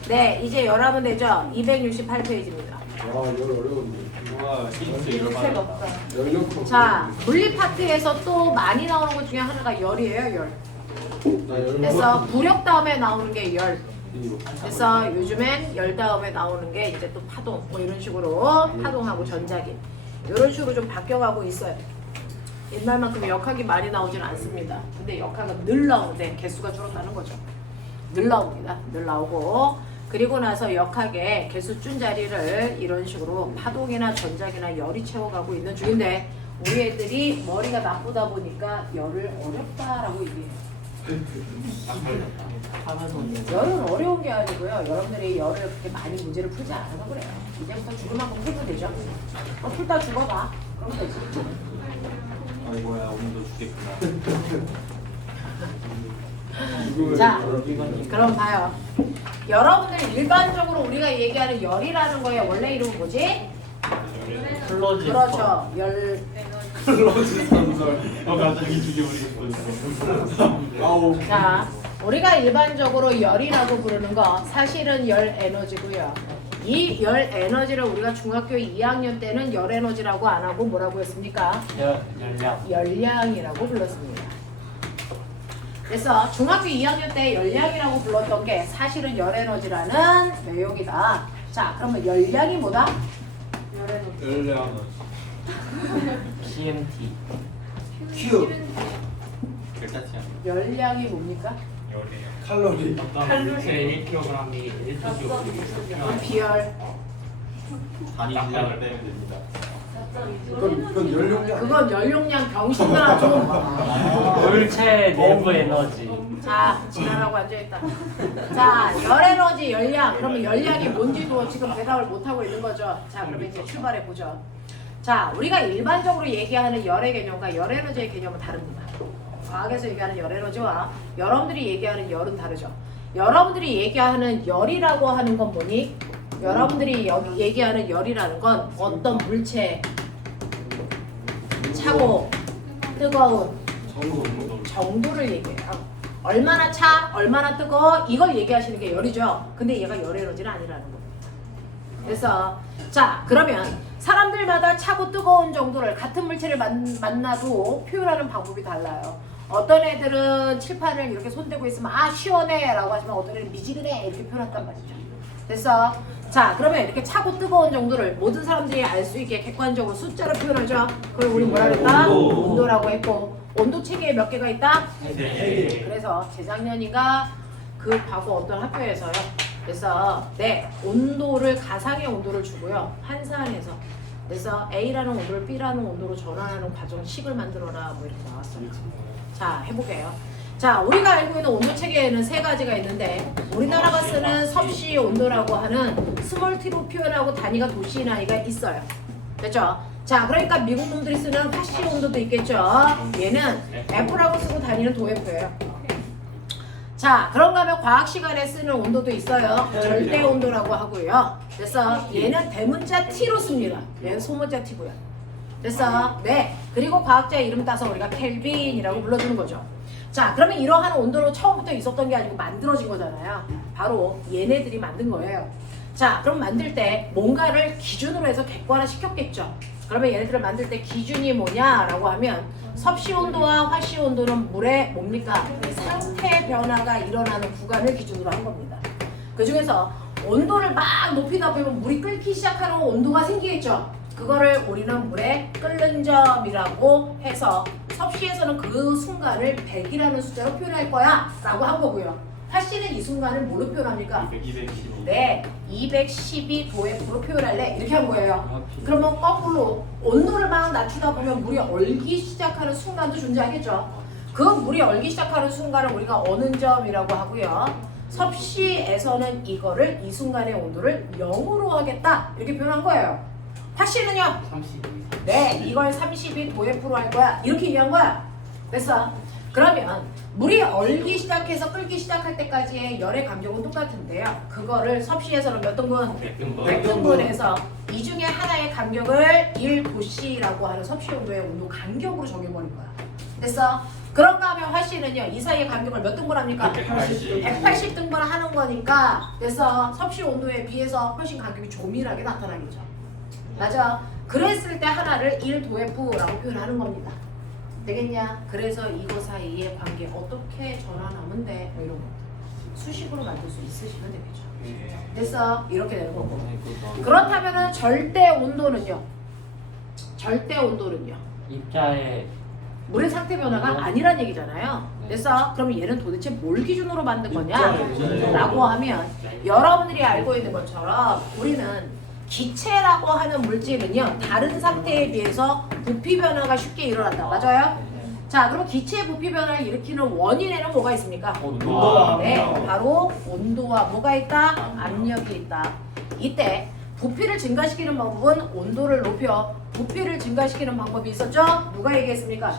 네, 이제 열하면 되죠. 268페이지입니다. 와 이거 어려운데. 와 힌트 이런 책 말. 없다. 연력표. 자, 분리 파트에서 또 많이 나오는 것 중에 하나가 열이에요, 열. 그래서 부력 다음에 나오는 게 열. 그래서 요즘엔 열 다음에 나오는 게 이제 또 파동, 뭐 이런 식으로 파동하고 전자기 이런 식으로 좀 바뀌어가고 있어요. 옛날만큼 역학이 많이 나오지는 않습니다. 근데 역학은 늘 나오는데 개수가 줄었다는 거죠. 늘 나옵니다. 늘 나오고 그리고 나서 역학의 개수 준 자리를 이런 식으로 파동이나 전자기나 열이 채워가고 있는 중인데 우리 애들이 머리가 나쁘다 보니까 열을 어렵다라고 얘기해요. 열은 어려운 게 아니고요. 여러분들이 열을 그렇게 많이 문제를 풀지 않아서 그래요. 이제부터 죽을 만큼 풀면 되죠. 풀다 죽어봐. 그러면 되지. 아이고야 오늘도 죽겠구나. 자, 그럼 봐요. 여러분들이 일반적으로 우리가 얘기하는 열이라는 거의 원래 이름은 뭐지? 클로즈 그렇죠. 열. 클로즈 선설. 갑자기 죽여버리고 있어. 아우. 자, 우리가 일반적으로 열이라고 부르는 거 사실은 열 에너지고요. 이 열 에너지를 우리가 중학교 2학년 때는 열 에너지라고 안 하고 뭐라고 했습니까? 열량 열량이라고 불렀습니다. 그래서 중학교 2학년 때 열량이라고 불렀던 게 사실은 열 에너지라는 내용이다. 자, 그러면 열량이 뭐다? 연량. CMT Q. 결자치 않아. 열량이 뭡니까? 열이에요. 칼로리. 어떤 물체의 1kg이 1kg 비열. 단위 분량을 빼면 됩니다. 그건 연료량. 그건 연용량 병신아 좀. 물체 내부 에너지 자, 지나라고 앉아있다. 자, 열 에너지, 열량. 그러면 열량이 뭔지도 지금 대답을 못하고 있는 거죠. 자, 그러면 이제 출발해보죠. 자, 우리가 일반적으로 얘기하는 열의 개념과 열 에너지의 개념은 다릅니다. 과학에서 얘기하는 열 에너지와 여러분들이 얘기하는 열은 다르죠. 여러분들이 얘기하는 열이라고 하는 건 뭐니? 여러분들이 여기 얘기하는 열이라는 건 어떤 물체 차고 뜨거운 정도를 얘기해요. 얼마나 차, 얼마나 뜨거워 이걸 얘기하시는 게 열이죠. 근데 얘가 열 에너지는 아니라는 겁니다. 그래서 자 그러면 사람들마다 차고 뜨거운 정도를 같은 물체를 만나도 표현하는 방법이 달라요. 어떤 애들은 칠판을 이렇게 손대고 있으면 아 시원해 라고 하지만 어떤 애는 미지근해 이렇게 표현한단 말이죠. 됐어? 자 그러면 이렇게 차고 뜨거운 정도를 모든 사람들이 알 수 있게 객관적으로 숫자로 표현하죠. 그걸 우리 뭐라 그랬다? 온도라고 했고 온도 체계에 몇 개가 있다? 네. 그래서 재작년인가 그 과거 어떤 학교에서요. 그래서 네 온도를 가상의 온도를 주고요 환산해서 그래서 A라는 온도를 B라는 온도로 전환하는 과정식을 만들어라 뭐 이렇게 나왔어요. 자 해볼게요. 자 우리가 알고 있는 온도 체계에는 세 가지가 있는데 우리나라가 쓰는 섭씨 온도라고 하는 스몰 t로 표현하고 단위가 도시 단위가 있어요. 됐죠? 자 그러니까 미국 놈들이 쓰는 화씨 온도도 있겠죠. 얘는 F라고 쓰고 단위는 도F예요. 자 그런가 하면 과학 시간에 쓰는 온도도 있어요. 절대 온도라고 하고요. 그래서 얘는 대문자 T로 씁니다. 얘는 소문자 T고요. 됐어? 네. 그리고 과학자 이름 따서 우리가 켈빈이라고 불러주는 거죠. 자 그러면 이러한 온도로 처음부터 있었던 게 아니고 만들어진 거잖아요. 바로 얘네들이 만든 거예요. 자 그럼 만들 때 뭔가를 기준으로 해서 객관화 시켰겠죠. 그러면 얘네들을 만들 때 기준이 뭐냐라고 하면 섭씨 온도와 화씨 온도는 물의 뭡니까? 상태 변화가 일어나는 구간을 기준으로 한 겁니다. 그 중에서 온도를 막 높이다 보면 물이 끓기 시작하는 온도가 생기겠죠. 그거를 우리는 물의 끓는 점이라고 해서 섭씨에서는 그 순간을 100이라는 숫자로 표현할 거야 라고 한 거고요. 화씨는 이 순간을 뭐로 표현합니까? 215. 네, 212도F로 표현할래 이렇게 한 거예요. 그러면 거꾸로 온도를 막 낮추다 보면 물이 얼기 시작하는 순간도 존재하겠죠. 그 물이 얼기 시작하는 순간을 우리가 어느 점이라고 하고요. 섭씨에서는 이거를 이 순간의 온도를 0으로 하겠다 이렇게 표현한 거예요. 화씨는요? 32. 네, 이걸 32도F로 할 거야 이렇게 얘기한 거야. 됐어? 그러면 물이 얼기 시작해서 끓기 시작할 때까지의 열의 간격은 똑같은데요. 그거를 섭씨에서는 몇 등분? 100등분해서 이 중에 하나의 간격을 1도씨라고 하는 섭씨 온도의 온도 간격으로 정해버린 거야. 됐어? 그런가 하면 화씨는요. 이 사이의 간격을 몇 등분 합니까? 180등분 하는 거니까 그래서 섭씨 온도에 비해서 훨씬 간격이 조밀하게 나타나겠죠. 맞아? 그랬을 때 하나를 1도F라고 표현하는 겁니다. 되겠냐? 그래서 이거 사이의 관계 어떻게 전환하면 돼? 뭐 이런 거 수식으로 만들 수 있으시면 되겠죠. 됐어? 이렇게 되는 거고. 그렇다면은 절대 온도는요? 절대 온도는요? 입자의 물의 상태 변화가 아니란 얘기잖아요. 됐어? 그럼 얘는 도대체 뭘 기준으로 만든 거냐? 라고 하면 여러분들이 알고 있는 것처럼 우리는 기체라고 하는 물질은요 다른 상태에 비해서 부피 변화가 쉽게 일어난다. 맞아요? 자 그럼 기체의 부피 변화를 일으키는 원인에는 뭐가 있습니까? 온도. 네, 바로 온도와 뭐가 있다? 압력이 있다. 이때 부피를 증가시키는 방법은 온도를 높여 부피를 증가시키는 방법이 있었죠? 누가 얘기했습니까?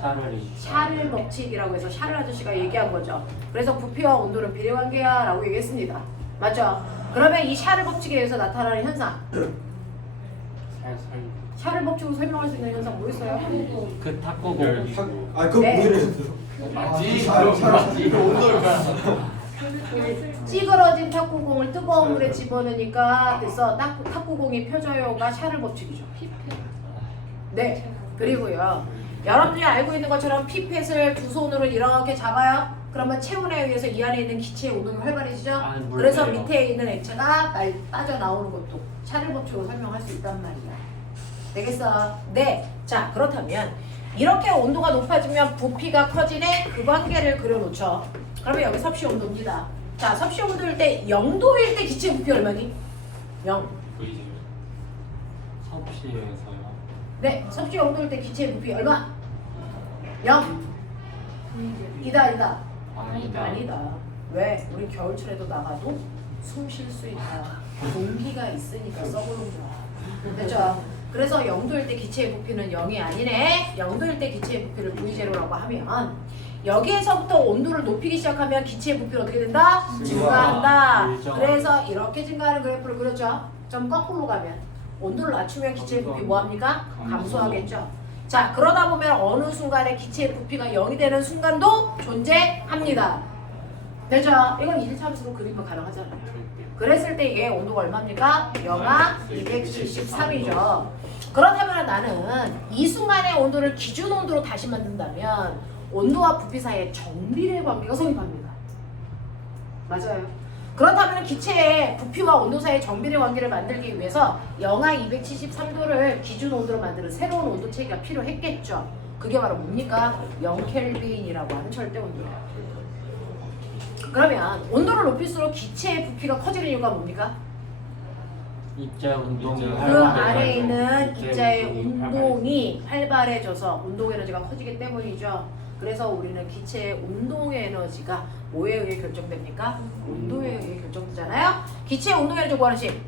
샤를 법칙이라고 해서 샤를 아저씨가 얘기한 거죠. 그래서 부피와 온도는 비례관계야 라고 얘기했습니다. 맞죠? 그러면 이 샤를 법칙에 의해서 나타나는 현상 샤를 법칙으로 설명할 수 있는 현상 뭐 있어요? 그 탁구공 아 그거 네. 보이는 맞지? 온도를 찌그러진 탁구공을 뜨거운 물에 집어넣으니까 그래서 탁구공이 펴져요가 샤를 법칙이죠. 네. 그리고요. 여러분들이 알고 있는 것처럼 피펫을 두 손으로 이렇게 잡아요. 그러면 체온에 의해서 이 안에 있는 기체의 온도가 활발해지죠. 그래서 밑에 있는 액체가 빠져나오는 것도 샤를 법칙으로 설명할 수 있단 말이야. 되겠어? 네. 자 그렇다면 이렇게 온도가 높아지면 부피가 커지네. 그 관계를 그려놓죠. 그러면 여기 섭씨 온도입니다. 자 섭씨 온도일 때 0도일 때 기체 부피 얼마니? 0. 섭씨에서요. 네. 섭씨 0도일 때 기체 부피 얼마? 0. 이다. 아니다. 왜? 우리 겨울철에도 나가도 숨 쉴 수 있다. 공기가 있으니까 썩어는 거야. 됐죠? 그래서 0도일 때 기체의 부피는 0이 아니네. 0도일 때 기체의 부피를 V0라고 하면 여기에서부터 온도를 높이기 시작하면 기체의 부피는 어떻게 된다? 증가한다. 그래서 이렇게 증가하는 그래프를 그렸죠. 좀 거꾸로 가면 온도를 낮추면 기체의 부피 뭐합니까? 감소하겠죠. 자, 그러다 보면 어느 순간에 기체의 부피가 0이 되는 순간도 존재합니다. 되죠? 이건 이질차함수로 그리면 가능하잖아요. 그랬을 때 이게 온도가 얼마입니까? 영하 273이죠. 그렇다면 나는 이 순간의 온도를 기준 온도로 다시 만든다면 온도와 부피 사이에 정비례 관계가 성립합니다. 맞아요. 그렇다면 기체의 부피와 온도 사이의 정비례 관계를 만들기 위해서 영하 273도를 기준 온도로 만드는 새로운 온도 체계가 필요했겠죠. 그게 바로 뭡니까? 0켈빈이라고 하는 절대 온도예요. 그러면 온도를 높일수록 기체의 부피가 커지는 이유가 뭡니까? 입자 운동이 그 활발해져서 아래에 있는 입자의 운동이 활발해져서 운동 에너지가 커지기 때문이죠. 그래서 우리는 기체의 운동 에너지가 뭐에 의해 결정됩니까? 온도에 의해 결정되잖아요. 기체의 운동 에너지 구하는 식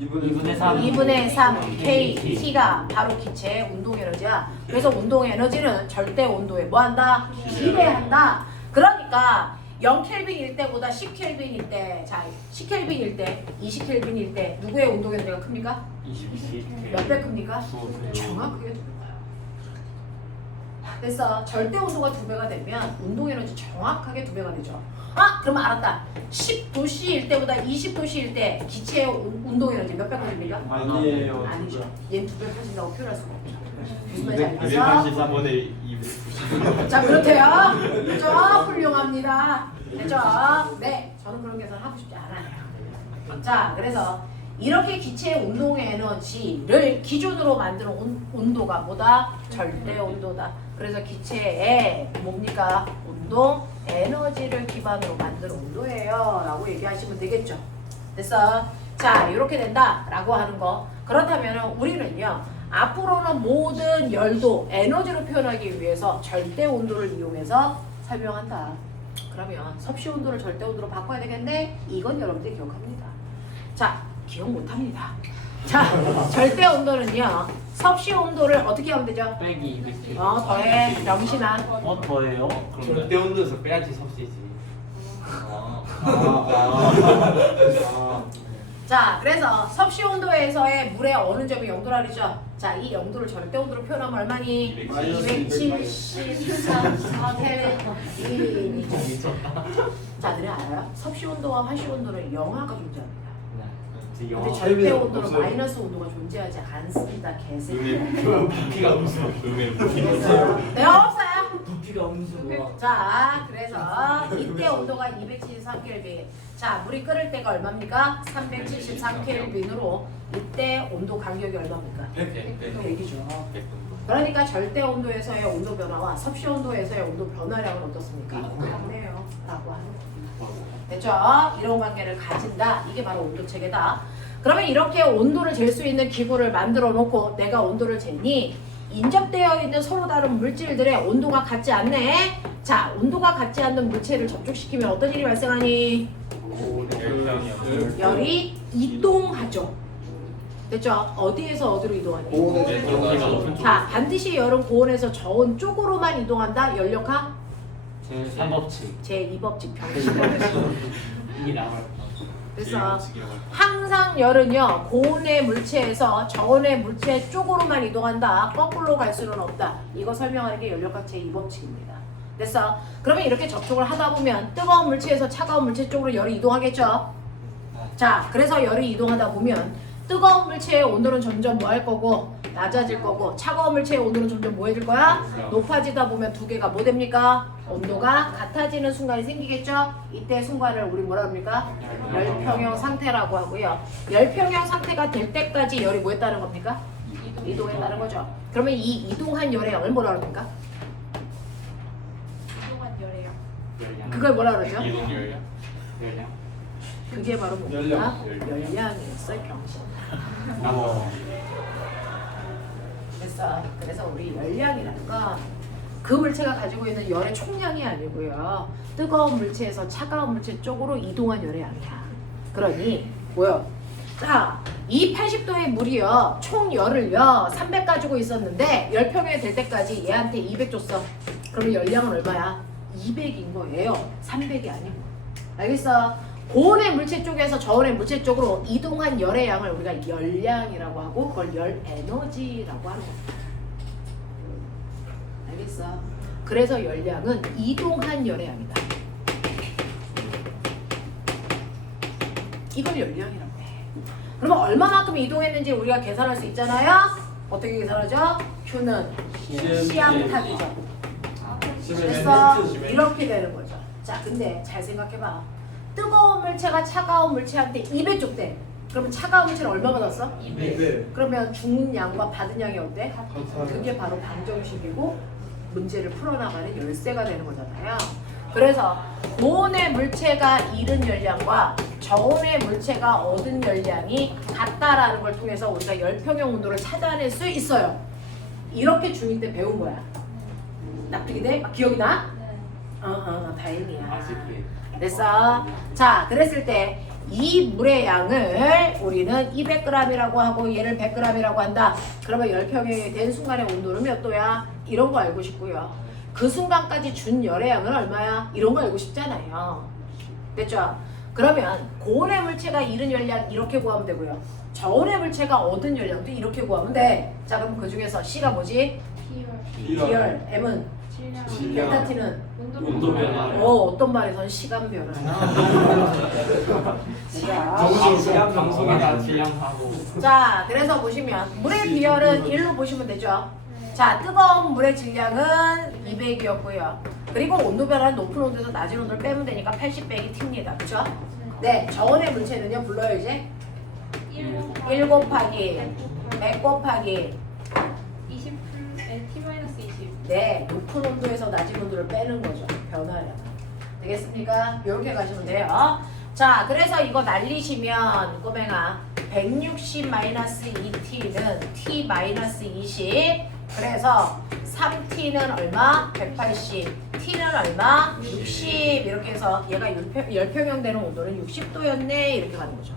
2분의 3 2분의 3 kT가 바로 기체의 운동 에너지야. 그래서 운동 에너지는 절대 온도에 뭐한다? 비례한다. 그러니까 0켈빈일 때보다 10켈빈일 때, 자 10켈빈일 때, 20켈빈일 때 누구의 운동 에너지가 큽니까? 20 몇 배 큽니까? 정확하게 2배. 그래서 절대 온도가 2배가 되면 운동 에너지 정확하게 2배가 되죠. 아, 그러면 알았다. 10도씨일 때보다 20도씨일 때 기체의 운동 에너지 몇 배 커집니까? 아니에요. 아니죠. 얘는 2배 커진다고 표현할 수가 없죠. 무슨 말인지 알겠어? 283번에 290. 자, 그렇대요. 그죠? 훌륭합니다. 됐죠? 네, 저는 그런 계산 하고 싶지 않아요. 자, 그래서 이렇게 기체의 운동 에너지를 기준으로 만드는 온도가 뭐다? 절대 온도다. 그래서 기체의 뭡니까? 운동 에너지를 기반으로 만드는 온도예요. 라고 얘기하시면 되겠죠. 됐어? 자, 이렇게 된다. 라고 하는 거. 그렇다면 우리는요. 앞으로는 모든 열도, 에너지로 표현하기 위해서 절대 온도를 이용해서 설명한다. 그러면 섭씨 온도를 절대 온도로 바꿔야 되겠는데 이건 여러분들이 기억합니다. 자, 기억 못합니다. 자, 절대 온도는요. 섭씨 온도를 어떻게 하면 되죠? 빼기 200 더해, 명신아. 더해요? 절대 온도에서 빼야지 섭씨지. 자, 그래서 섭씨 온도에서의 물의 어느 점이 0도라 그러죠? 자, 이 0도를 절대 온도로 표현하면 얼마니? 273켈빈이죠. 자, 너네 알아요? 섭씨 온도와 화씨 온도는 영하가 존재합니다. 근데 절대 온도는 마이너스 온도가 존재하지 않습니다. 개새끼. 부피가 무슨 내가 없어요. 부피가 무슨 자, 그래서 이때 온도가 273켈빈. 자, 물이 끓을 때가 얼마입니까? 373켈빈으로 이때 온도 간격이 얼마입니까? 100이죠. 그러니까 절대 온도에서의 온도 변화와 섭씨 온도에서의 온도 변화량은 어떻습니까? 같네요. 라고 하는 겁니다. 됐죠? 이런 관계를 가진다. 이게 바로 온도 체계다. 그러면 이렇게 온도를 잴 수 있는 기구를 만들어 놓고 내가 온도를 재니 인접되어 있는 서로 다른 물질들의 온도가 같지 않네. 자, 온도가 같지 않는 물체를 접촉시키면 어떤 일이 발생하니? 열이 이동하죠. 됐죠? 어디에서 어디로 이동하니? 자, 반드시 열은 고온에서 저온 쪽으로만 이동한다. 열역학? 제3법칙 제2법칙 병식. 이게 나와요. 그래서 항상 열은요 고온의 물체에서 저온의 물체 쪽으로만 이동한다. 거꾸로 갈 수는 없다. 이거 설명하는 게 열역학 제2법칙입니다. 됐어? 그러면 이렇게 접촉을 하다 보면 뜨거운 물체에서 차가운 물체 쪽으로 열이 이동하겠죠? 자, 그래서 열이 이동하다 보면 뜨거운 물체의 온도는 점점 뭐 할 거고 낮아질 거고 차가운 물체의 온도는 점점 뭐 해질 거야? 높아지다 보면 두 개가 뭐 됩니까? 온도가 같아지는 순간이 생기겠죠? 이때 순간을 우리 뭐라 합니까? 열평형 상태라고 하고요. 열평형 상태가 될 때까지 열이 뭐 했다는 겁니까? 이동했다는 거죠. 그러면 이 이동한 열의 양을 뭐라 합니까? 이동한 열이요. 그걸 뭐라 그러죠? 열량. 그게 바로 뭡니까? 열량이었어요, 병신. 그래서 우리 열량이라는 건 그 물체가 가지고 있는 열의 총량이 아니고요. 뜨거운 물체에서 차가운 물체 쪽으로 이동한 열의 양이야. 그러니 뭐요? 자, 이 80도의 물이요. 총 열을요. 300 가지고 있었는데 열평형이 될 때까지 얘한테 200 줬어. 그러면 열량은 얼마야? 200인 거예요. 300이 아니고. 알겠어? 고온의 물체 쪽에서 저온의 물체 쪽으로 이동한 열의 양을 우리가 열량이라고 하고 그걸 열 에너지라고 하는 겁니다. 알겠어. 그래서 열량은 이동한 열량이다. 이걸 열량이라고 해. 그러면 얼마만큼 이동했는지 우리가 계산할 수 있잖아요. 어떻게 계산하죠? Q는 시암탑이죠. 그래서 이렇게 되는 거죠. 자, 근데 잘 생각해봐. 뜨거운 물체가 차가운 물체한테 200 줬대. 그러면 차가운 물체는 얼마 받았어? 네. 그러면 준 양과 받은 양이 어때? 그게 바로 방정식이고 문제를 풀어나가는 열쇠가 되는 거잖아요. 그래서 고온의 물체가 잃은 열량과 저온의 물체가 얻은 열량이 같다라는 걸 통해서 우리가 열평형 온도를 찾아낼 수 있어요. 이렇게 중2 때 배운 거야. 납득이 돼? 기억이 나? 다행이야. 아쉽게. 됐어. 자, 그랬을 때 이 물의 양을 우리는 200g이라고 하고 얘를 100g이라고 한다. 그러면 열평형이 된 순간의 온도는 몇 도야? 이런 거 알고 싶고요. 그 순간까지 준 열의 양은 얼마야? 이런 거 알고 싶잖아요. 됐죠? 그러면 고온의 물체가 잃은 열량 이렇게 구하면 되고요. 저온의 물체가 얻은 열량도 이렇게 구하면 돼. 자, 그럼 그 중에서 C가 뭐지? 비열, M은 질량. 델타 T는 온도 변화. 어떤 말에서는 시간 변화. 시간 방송이나 질량하고. 자, 그래서 보시면 물의 비열은 1로 보시면 되죠. 자, 뜨거운 물의 질량은 200이었고요. 그리고 온도 변화는 높은 온도에서 낮은 온도를 빼면 되니까 80 빼기 T입니다. 그죠? 네, 저온의 물체는요, 불러요 이제. 1 곱하기 100 곱하기 20 T-20. 네, 높은 온도에서 낮은 온도를 빼는 거죠. 변화량. 되겠습니까? 이렇게 가시면 돼요. 자, 그래서 이거 날리시면 꼬맹아 160-2T는 T-20. 그래서 3T는 얼마? 180. T는 얼마? 60. 이렇게 해서 얘가 열평형 되는 온도는 60도였네. 이렇게 가는 거죠.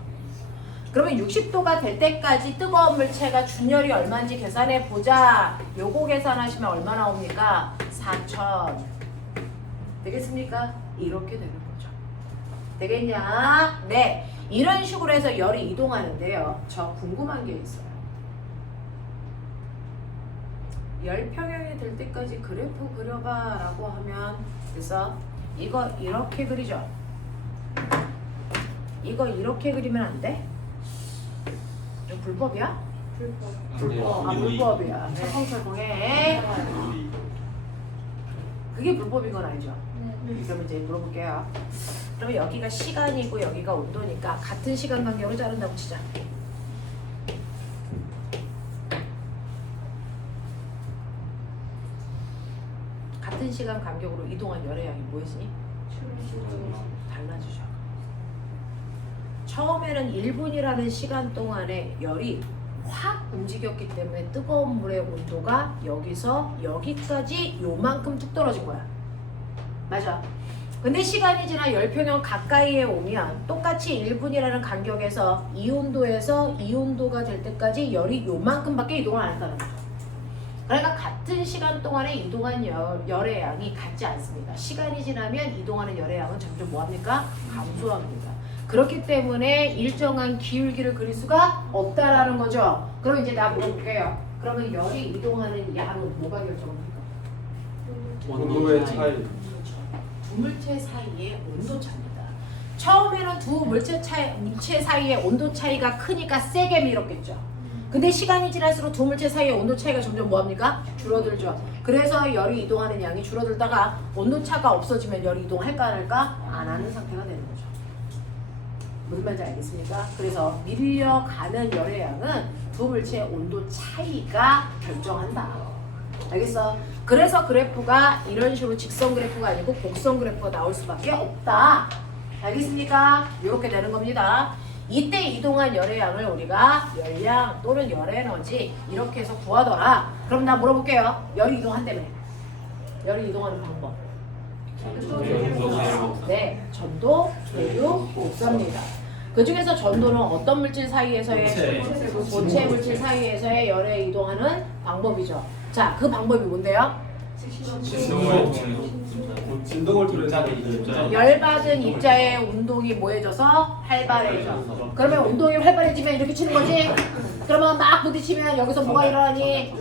그러면 60도가 될 때까지 뜨거운 물체가 준열이 얼마인지 계산해 보자. 요거 계산하시면 얼마 나옵니까? 4000. 되겠습니까? 이렇게 되는 거죠. 되겠냐? 네. 이런 식으로 해서 열이 이동하는데요. 저 궁금한 게 있어요. 열평형이 될 때까지 그래프 그려봐 라고 하면, 그래서 이거 이렇게 그리죠. 이거 이렇게 그리면 안 돼? 이거 불법이야? 불법이야. 철컹철컹해. 그게 불법인 건 알죠? 그러면 이제 물어볼게요. 그러면 여기가 시간이고 여기가 온도니까 같은 시간 간격으로 자른다고 치자. 같은 시간 간격으로 이동한 열의 양이 뭐였으니? 달라지죠. 처음에는 1분이라는 시간 동안에 열이 확 움직였기 때문에 뜨거운 물의 온도가 여기서 여기까지 요만큼 툭 떨어진 거야. 맞아. 근데 시간이 지나 열평형 가까이에 오면 똑같이 1분이라는 간격에서 이 온도에서 이 온도가 될 때까지 열이 요만큼밖에 이동을 안 한다는 거죠. 그러니까 같은 시간 동안에 이동한 열의 양이 같지 않습니다. 시간이 지나면 이동하는 열의 양은 점점 뭐합니까? 감소합니다. 그렇기 때문에 일정한 기울기를 그릴 수가 없다라는 거죠. 그럼 이제 나 물어볼게요. 그러면 열이 이동하는 양은 뭐가 결정합니까? 온도의 차이. 두 물체 사이의 온도 차입니다. 처음에는 두 물체 사이의 온도 차이가 크니까 세게 밀었겠죠. 근데 시간이 지날수록 두 물체 사이의 온도 차이가 점점 뭐합니까? 줄어들죠. 그래서 열이 이동하는 양이 줄어들다가 온도 차가 없어지면 열이 이동할까 안 할까? 안 하는 상태가 되는 거죠. 무슨 말인지 알겠습니까? 그래서 밀려가는 열의 양은 두 물체의 온도 차이가 결정한다. 알겠어? 그래서 그래프가 이런 식으로 직선 그래프가 아니고 곡선 그래프가 나올 수밖에 없다. 알겠습니까? 이렇게 되는 겁니다. 이때 이동한 열의 양을 우리가 열량 또는 열 에너지 이렇게 해서 구하더라. 그럼 나 물어볼게요. 열이 이동한다며. 열이 이동하는 방법. 네, 전도, 대륙, 곡선입니다. 그 중에서 전도는 어떤 물질 사이에서의 고체 물질 사이에서의 열에 이동하는 방법이죠. 자, 그 방법이 뭔데요? 진동을 들여서 열받은 입자의 운동이 뭐해져서 활발해져. 그러면 운동이 활발해지면 이렇게 치는 거지? 그러면 막 부딪히면 여기서 뭐가 일어나니?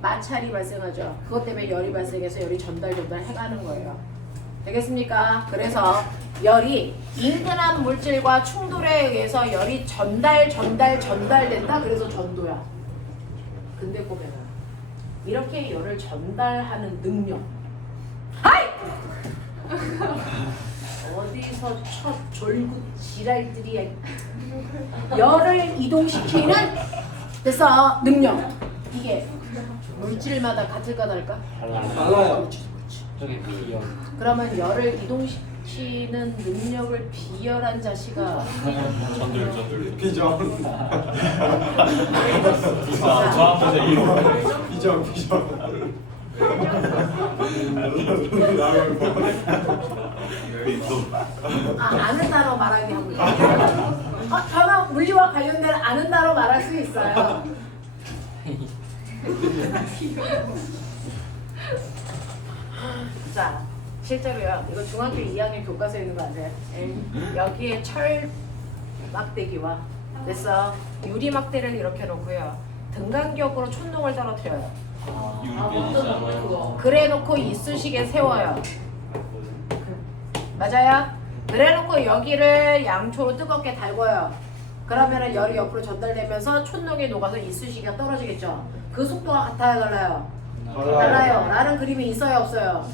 마찰이 발생하죠. 그것 때문에 열이 발생해서 열이 전달해가는 거예요. 되겠습니까? 그래서 열이 인근한 물질과 충돌에 의해서 열이 전달된다. 그래서 전도야. 근데 꼬매가 이렇게 열을 전달하는 능력. 하이! 어디서 첫 졸구 지랄들이 열을 이동시키는 됐어 능력. 이게 물질마다 같을까 다를까? 달라요. 저게 비열. 그러면 열을 이동시키는 능력을 비열한 자식아. 전들. 비정. 저한테 비정. 아는 단어 말하기 하고 있어요. 저는 물리와 관련된 아는 단어 말할 수 있어요. 자, 실제로요. 이거 중학교 2학년 교과서에 있는 거 아세요? 여기에 철 막대기와 됐어. 유리 막대를 이렇게 놓고요. 등간격으로 촌농을 떨어뜨려요. 그래 놓고 이쑤시개 세워요. 맞아요? 그래 놓고 여기를 양초로 뜨겁게 달궈요. 그러면은 열이 옆으로 전달되면서 촌농에 녹아서 이쑤시개가 떨어지겠죠. 그 속도가 같아요, 달라요? 달라요. 라는 그림이 있어요, 없어요?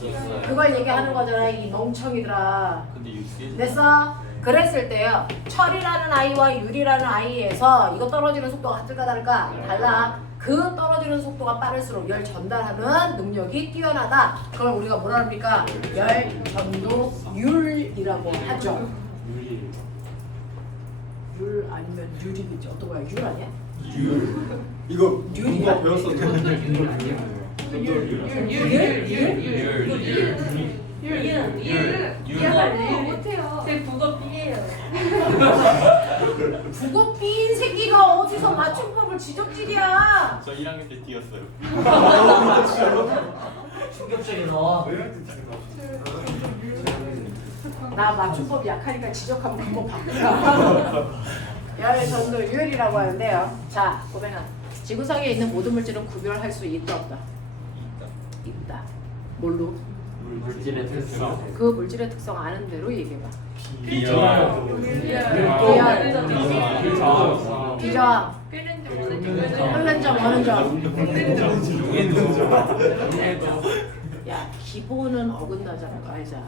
그걸 얘기하는 거잖아, 이 멍청이들아. 근데 육수에 됐어? 그랬을 때요. 철이라는 아이와 유리라는 아이에서 이거 떨어지는 속도가 같을까 다를까? 달라. 그 떨어지는 속도가 빠를수록 열 전달하는 능력이 뛰어나다. 그걸 우리가 뭐라 합니까? 열 전도율이라고 하죠. 율 아니면 율이겠지. 어떤 거야? 율 아니야? 이거 유리야? 누가 배웠었는데? 못해요. 제 국어 B예요. 국어 B인 새끼가 어디서 맞춤법을 지적질이야? 저 1학년 때 뛰었어요. 충격적이다. 나 맞춤법 약하니까 지적하면 금방 바꾸라. 열의 전도율이라고 하는데요. 자, 고백아. 지구상에 있는 모든 물질은 구별할 수 있다 없다? 있다. 뭘로? 물질의 특성. 그 물질의 특성 아는 대로 얘기해봐. 비열. 비저항, 끓는 점 어느 점? 끓는 점, 어느 점? 용해도. 야, 기본은 어긋나잖아, 알자.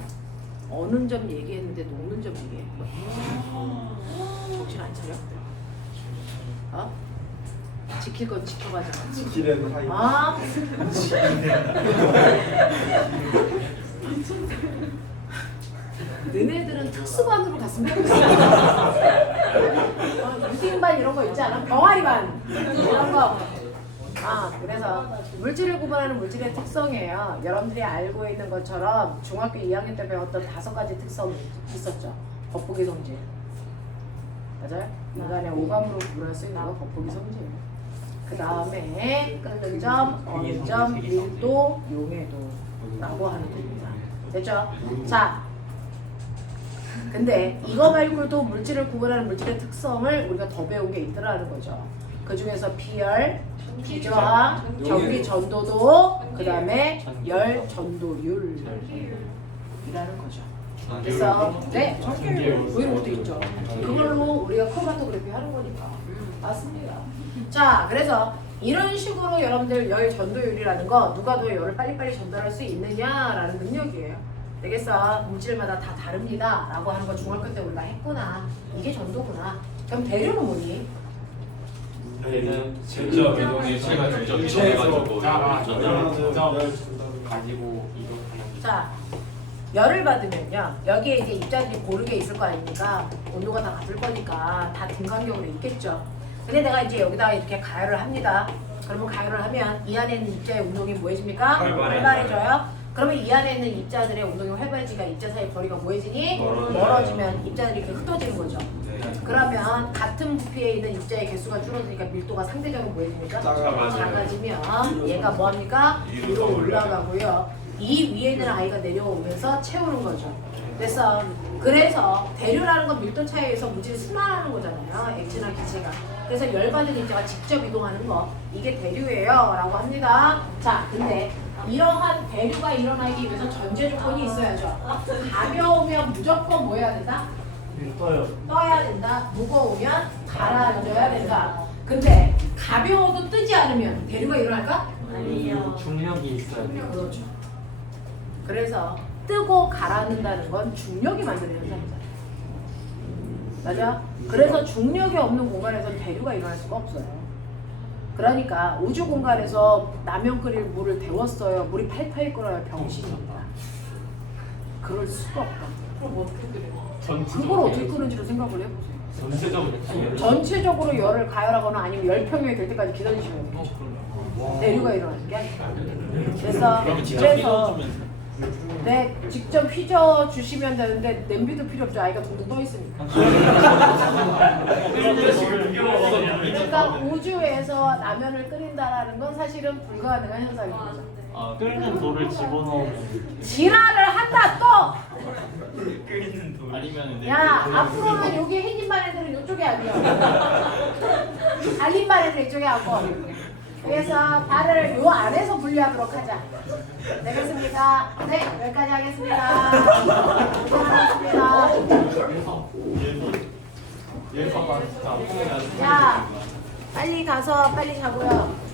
어느 점 얘기했는데 녹는 점 얘기해. 정신 안 차려? 어? 지킬 건 지켜가자. 지키는 하이. 아? 너네들은 특수반으로 갔으면 좋겠어. 유딩반 이런 거 있지 않아? 병아리반 이런 거. 아, 그래서 물질을 구분하는 물질의 특성이에요. 여러분들이 알고 있는 것처럼 중학교 2학년 때 배웠던 5가지 특성이 있었죠. 겉보기 성질. 맞아요? 인간의 오감으로 구분할 수 있는 건 겉보기 성질이에요. 그 다음에 끓는 점, 어느 점, 밀도, 용해도라고 하는 겁니다. 됐죠? 자, 근데 이거 말고도 물질을 구분하는 물질의 특성을 우리가 더 배운 게 있더라는 거죠. 그 중에서 비열, 비저항, 전기 전도도, 그 다음에 열 전도율이라는 거죠. 그래서 네, 전기율 뭐 이런 것도 있죠. 그걸로 우리가 크로마토그래피 하는 거니까. 맞습니다. 자, 그래서 이런 식으로 여러분들 열 전도율이라는 거 누가 더 열을 빨리빨리 전달할 수 있느냐라는 능력이에요. 되겠어? 물질마다 다 다릅니다 라고 하는 거 중학교 때 우리가 했구나. 이게 전도구나. 그럼 대류는 뭐니? 얘는 직접 이동해 제가 직접 이동해가지고 가지고 이동하는. 자, 열을 받으면요. 여기에 이제 입자들이 고르게 있을 거 아닙니까? 온도가 다 같을 거니까 다 등간격으로 있겠죠. 근데 내가 이제 여기다가 이렇게 가열을 합니다. 그러면 가열을 하면 이 안에 있는 입자의 운동이 뭐해집니까? 활발해져요. 그러면 이 안에 있는 입자들의 운동이 활발해지니까 입자 사이 거리가 뭐해지니? 멀어지면 입자들이 이렇게 흩어지는 거죠. 그러면 같은 부피에 있는 입자의 개수가 줄어드니까 밀도가 상대적으로 뭐해집니까? 작아지면 얘가 뭐합니까? 위로 올라가고요. 이 위에 있는 아이가 내려오면서 채우는 거죠. 그래서 대류라는 건 밀도 차이에서 물질이 순환하는 거잖아요. 액체나 기체가. 그래서 열받는 입자가 직접 이동하는 거 이게 대류예요 라고 합니다. 자, 근데 이러한 대류가 일어나기 위해서 전제 조건이 있어야죠. 가벼우면 무조건 뭐 해야 된다? 떠요. 떠야 된다. 무거우면 가라앉아야 된다. 근데 가벼워도 뜨지 않으면 대류가 일어날까? 아니요. 중력이 있어야 돼요. 그렇죠. 그래서 뜨고 가라앉는다는 건 중력이 만드는 현상이잖아요. 맞아? 그래서 중력이 없는 공간에서는 대류가 일어날 수가 없어요. 그러니까 우주 공간에서 라면 끓일 물을 데웠어요. 물이 팔팔 끓어요. 병신입니다. 그럴 수가 없다. 그럼 어떻게 그래요? 그걸 어떻게 끄는지를 생각을 해보세요. 전체적으로 전체적으로 열을 가열하거나 아니면 열평형이 될 때까지 기다리시면 돼요. 대류가 일어나는 게 아니라. 그래서 네, 직접 휘저 주시면 되는데 냄비도 필요 없죠. 아이가 둥둥 떠 있으니까. 그러니까 우주에서 라면을 끓인다라는 건 사실은 불가능한 현상입니다. 끓는 돌을 집어넣으면 지랄을 한다 또. 끓이는 돌. 아니면 야, 앞으로는 여기 햇님반 애들은 이쪽에 앉아. 달림반 애들 이쪽에 앉고. 그래서 발을 요 안에서 분리하도록 하자. 되겠습니까? 네, 여기까지 하겠습니다. 고생하셨습니다. 야, 빨리 가서 빨리 자고요.